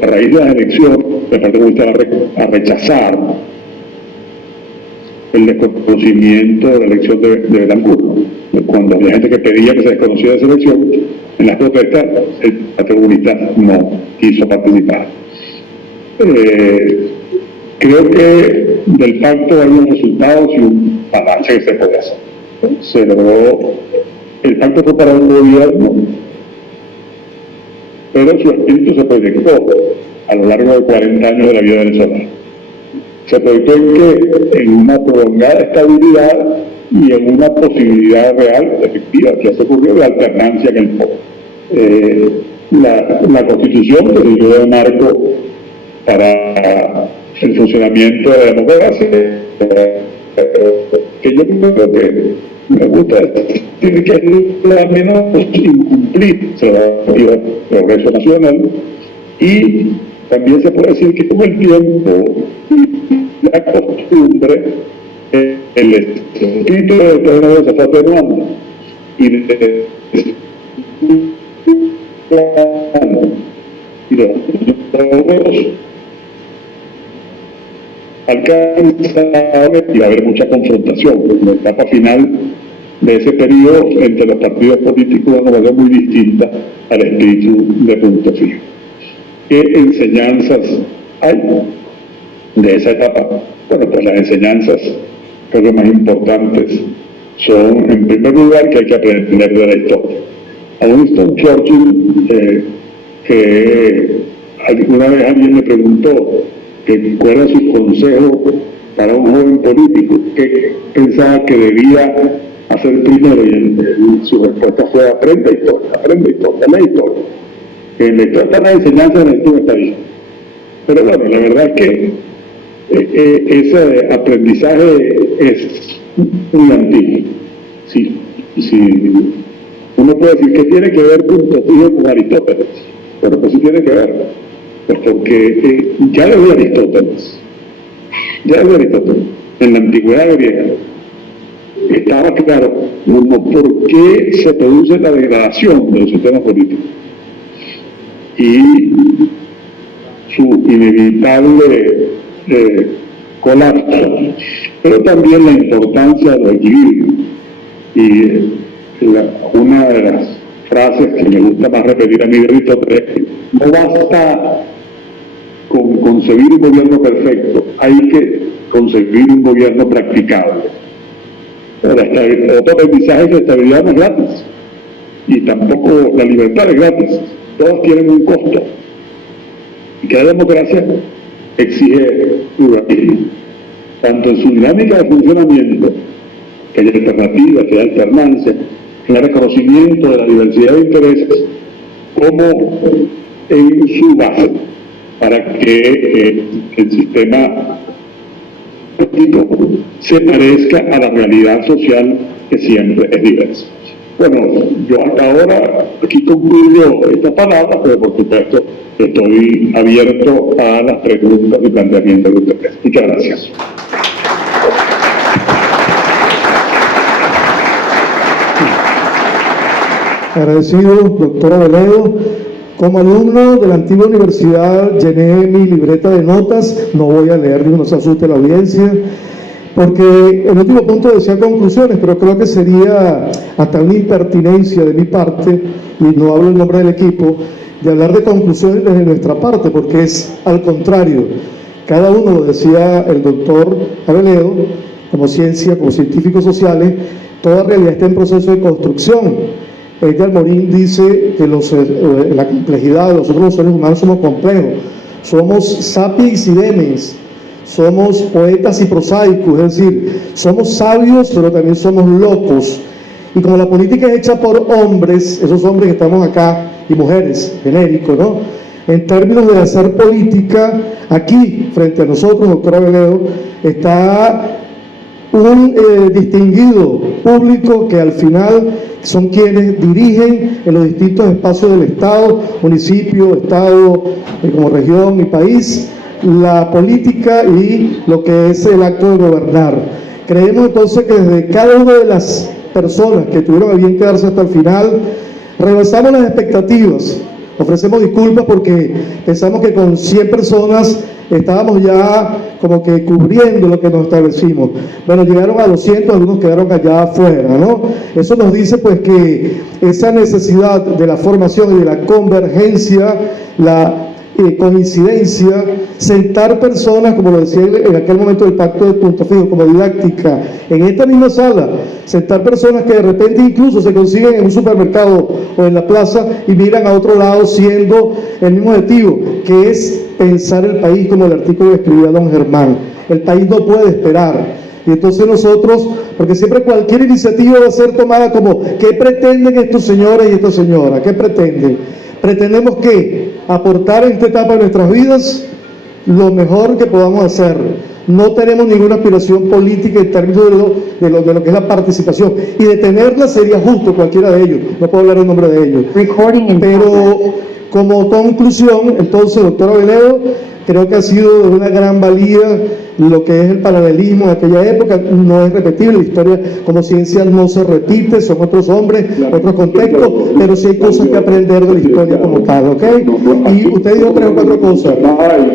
a raíz de las elecciones, el Partido Comunista va a rechazar el desconocimiento de la elección de Betancourt. Cuando había gente que pedía que se desconociera esa elección, en las protestas el Partido Comunista no quiso participar. Creo que del pacto hay unos resultados y un balance que se puede hacer. Se logró, el pacto fue para un gobierno, pero su espíritu se proyectó a lo largo de 40 años de la vida venezolana. Se proyectó en una prolongada estabilidad y en una posibilidad real, efectiva, que se ocurrió de alternancia en el poder. La Constitución que sirvió de marco para el funcionamiento de la democracia, que yo creo que me gusta decir que es la menos incumplir el progreso nacional, y también se puede decir que con el tiempo la costumbre el espíritu de todo se fue atenuando y va a haber mucha confrontación. En la etapa final de ese periodo entre los partidos políticos va a ser muy distinta al espíritu de Punto Fijo. ¿Qué enseñanzas hay de esa etapa? Bueno, pues las enseñanzas creo que más importantes son, en primer lugar, que hay que aprender de la historia. A Winston Churchill, que alguna vez alguien le preguntó cuál era su consejo para un joven político, qué pensaba que debía hacer primero, y su respuesta fue: aprende historia, lee historia. En la historia están las enseñanzas, en la historia está bien. Pero bueno, la verdad es que ese aprendizaje es muy antiguo. Sí, uno puede decir que tiene que ver Punto Fijo con Aristóteles, pero pues sí tiene que ver, pues porque ya desde Aristóteles, en la antigüedad griega, estaba claro por qué se produce la degradación de los sistemas políticos y su inevitable colapso, pero también la importancia del equilibrio. Y una de las frases que me gusta más repetir a mí de Aristóteles es: no basta con concebir un gobierno perfecto, hay que concebir un gobierno practicable. Otro aprendizaje es que la estabilidad no es gratis, y tampoco la libertad es gratis, todos tienen un costo, y que la democracia exige pluralismo, tanto en su dinámica de funcionamiento, que hay alternativas, que hay alternancia, que hay reconocimiento de la diversidad de intereses, como en su base, para que el sistema político se parezca a la realidad social, que siempre es diversa. Bueno, yo hasta ahora aquí concluyo esta palabra, pero por supuesto estoy abierto a las preguntas y planteamientos de ustedes. Muchas gracias. Agradecido, doctor Aveledo. Como alumno de la antigua universidad llené mi libreta de notas, no voy a leer, no se asuste la audiencia, porque el último punto decía conclusiones, pero creo que sería hasta una impertinencia de mi parte, y no hablo en nombre del equipo, de hablar de conclusiones desde nuestra parte, porque es al contrario. Cada uno, decía el doctor Aveledo, como ciencia, como científicos sociales, toda realidad está en proceso de construcción. Edgar Morin dice que la complejidad de nosotros los seres humanos somos complejos, somos sapiens y demens, somos poetas y prosaicos, es decir, somos sabios pero también somos locos. Y como la política es hecha por hombres, esos hombres que estamos acá, y mujeres, genérico, ¿no? En términos de hacer política, aquí, frente a nosotros, doctor Aveledo, está un distinguido público que al final son quienes dirigen en los distintos espacios del Estado, municipio, Estado, como región y país, la política y lo que es el acto de gobernar. Creemos entonces que desde cada una de las personas que tuvieron a bien quedarse hasta el final, rebasamos las expectativas. Ofrecemos disculpas porque pensamos que con 100 personas estábamos ya como que cubriendo lo que nos establecimos. Bueno, llegaron a 200, algunos quedaron allá afuera, ¿no? Eso nos dice pues que esa necesidad de la formación y de la convergencia, la coincidencia, sentar personas, como lo decía en aquel momento del Pacto de Punto Fijo, como didáctica, en esta misma sala, sentar personas que de repente incluso se consiguen en un supermercado o en la plaza y miran a otro lado siendo el mismo objetivo, que es pensar el país, como el artículo que escribía don Germán. El país no puede esperar. Y entonces nosotros, porque siempre cualquier iniciativa va a ser tomada como, ¿qué pretenden estos señores y esta señora? ¿Qué pretenden? Pretendemos que aportar en esta etapa de nuestras vidas lo mejor que podamos hacer. No tenemos ninguna aspiración política en términos de lo que es la participación. Y de tenerla sería justo cualquiera de ellos. No puedo hablar en nombre de ellos. Pero como conclusión, entonces, doctor Aveledo, creo que ha sido de una gran valía lo que es el paralelismo de aquella época no es repetible, la historia como ciencia no se repite, son otros hombres, otros contextos, pero sí hay cosas que aprender de la historia como tal, ¿ok? Y usted dijo 3 o 4 cosas: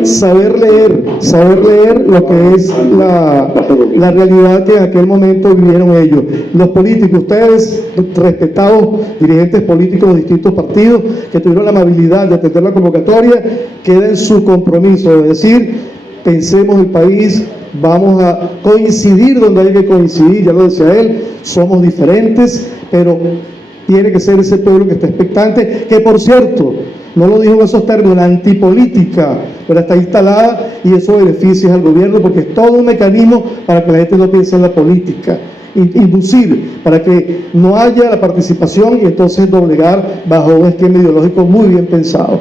saber leer lo que es la realidad que en aquel momento vivieron ellos. Los políticos, ustedes, respetados dirigentes políticos de distintos partidos que tuvieron la amabilidad de atender la convocatoria, queda en su compromiso de decir: pensemos el país, vamos a coincidir donde hay que coincidir, ya lo decía él, somos diferentes, pero tiene que ser ese pueblo que está expectante, que por cierto, no lo dijo en esos términos, la antipolítica, pero está instalada y eso beneficia al gobierno porque es todo un mecanismo para que la gente no piense en la política, inducir para que no haya la participación y entonces doblegar bajo un esquema ideológico muy bien pensado.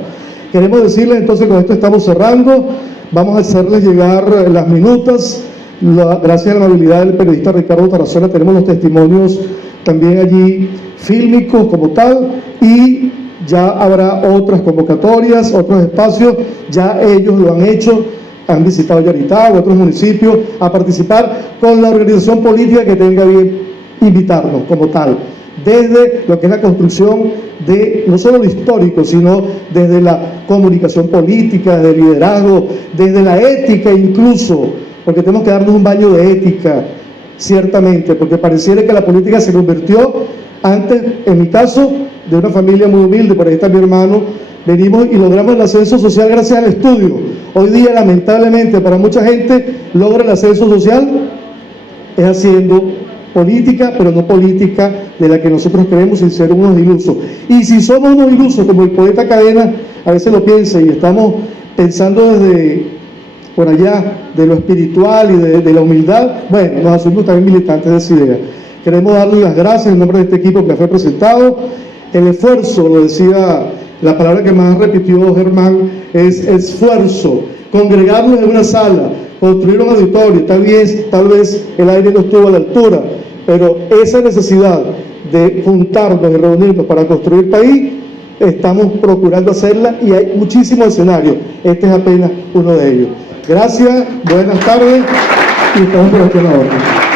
Queremos decirles entonces, con esto estamos cerrando. Vamos a hacerles llegar las minutas. Gracias a la amabilidad del periodista Ricardo Tarazona, tenemos los testimonios también allí fílmicos como tal, y ya habrá otras convocatorias, otros espacios. Ya ellos lo han hecho, han visitado Yaritá u otros municipios a participar con la organización política que tenga bien invitarnos como tal, desde lo que es la construcción de no solo lo histórico, sino desde la comunicación política, desde el liderazgo, desde la ética incluso, porque tenemos que darnos un baño de ética, ciertamente, porque pareciera que la política se convirtió antes, en mi caso, de una familia muy humilde, por ahí está mi hermano, venimos y logramos el ascenso social gracias al estudio. Hoy día, lamentablemente, para mucha gente, logra el ascenso social es haciendo política, pero no política de la que nosotros creemos, sin ser unos ilusos. Y si somos unos ilusos, como el poeta Cadena a veces lo piensa, y estamos pensando desde por allá de lo espiritual y de la humildad, bueno, nos asumimos también militantes de esa idea. Queremos darle las gracias en nombre de este equipo que fue presentado. El esfuerzo, lo decía, la palabra que más repitió Germán es esfuerzo. Congregarnos en una sala, construir un auditorio, tal vez el aire no estuvo a la altura, pero esa necesidad de juntarnos y reunirnos para construir país, estamos procurando hacerla y hay muchísimos escenarios. Este es apenas uno de ellos. Gracias, buenas tardes y estamos por aquí en la orden.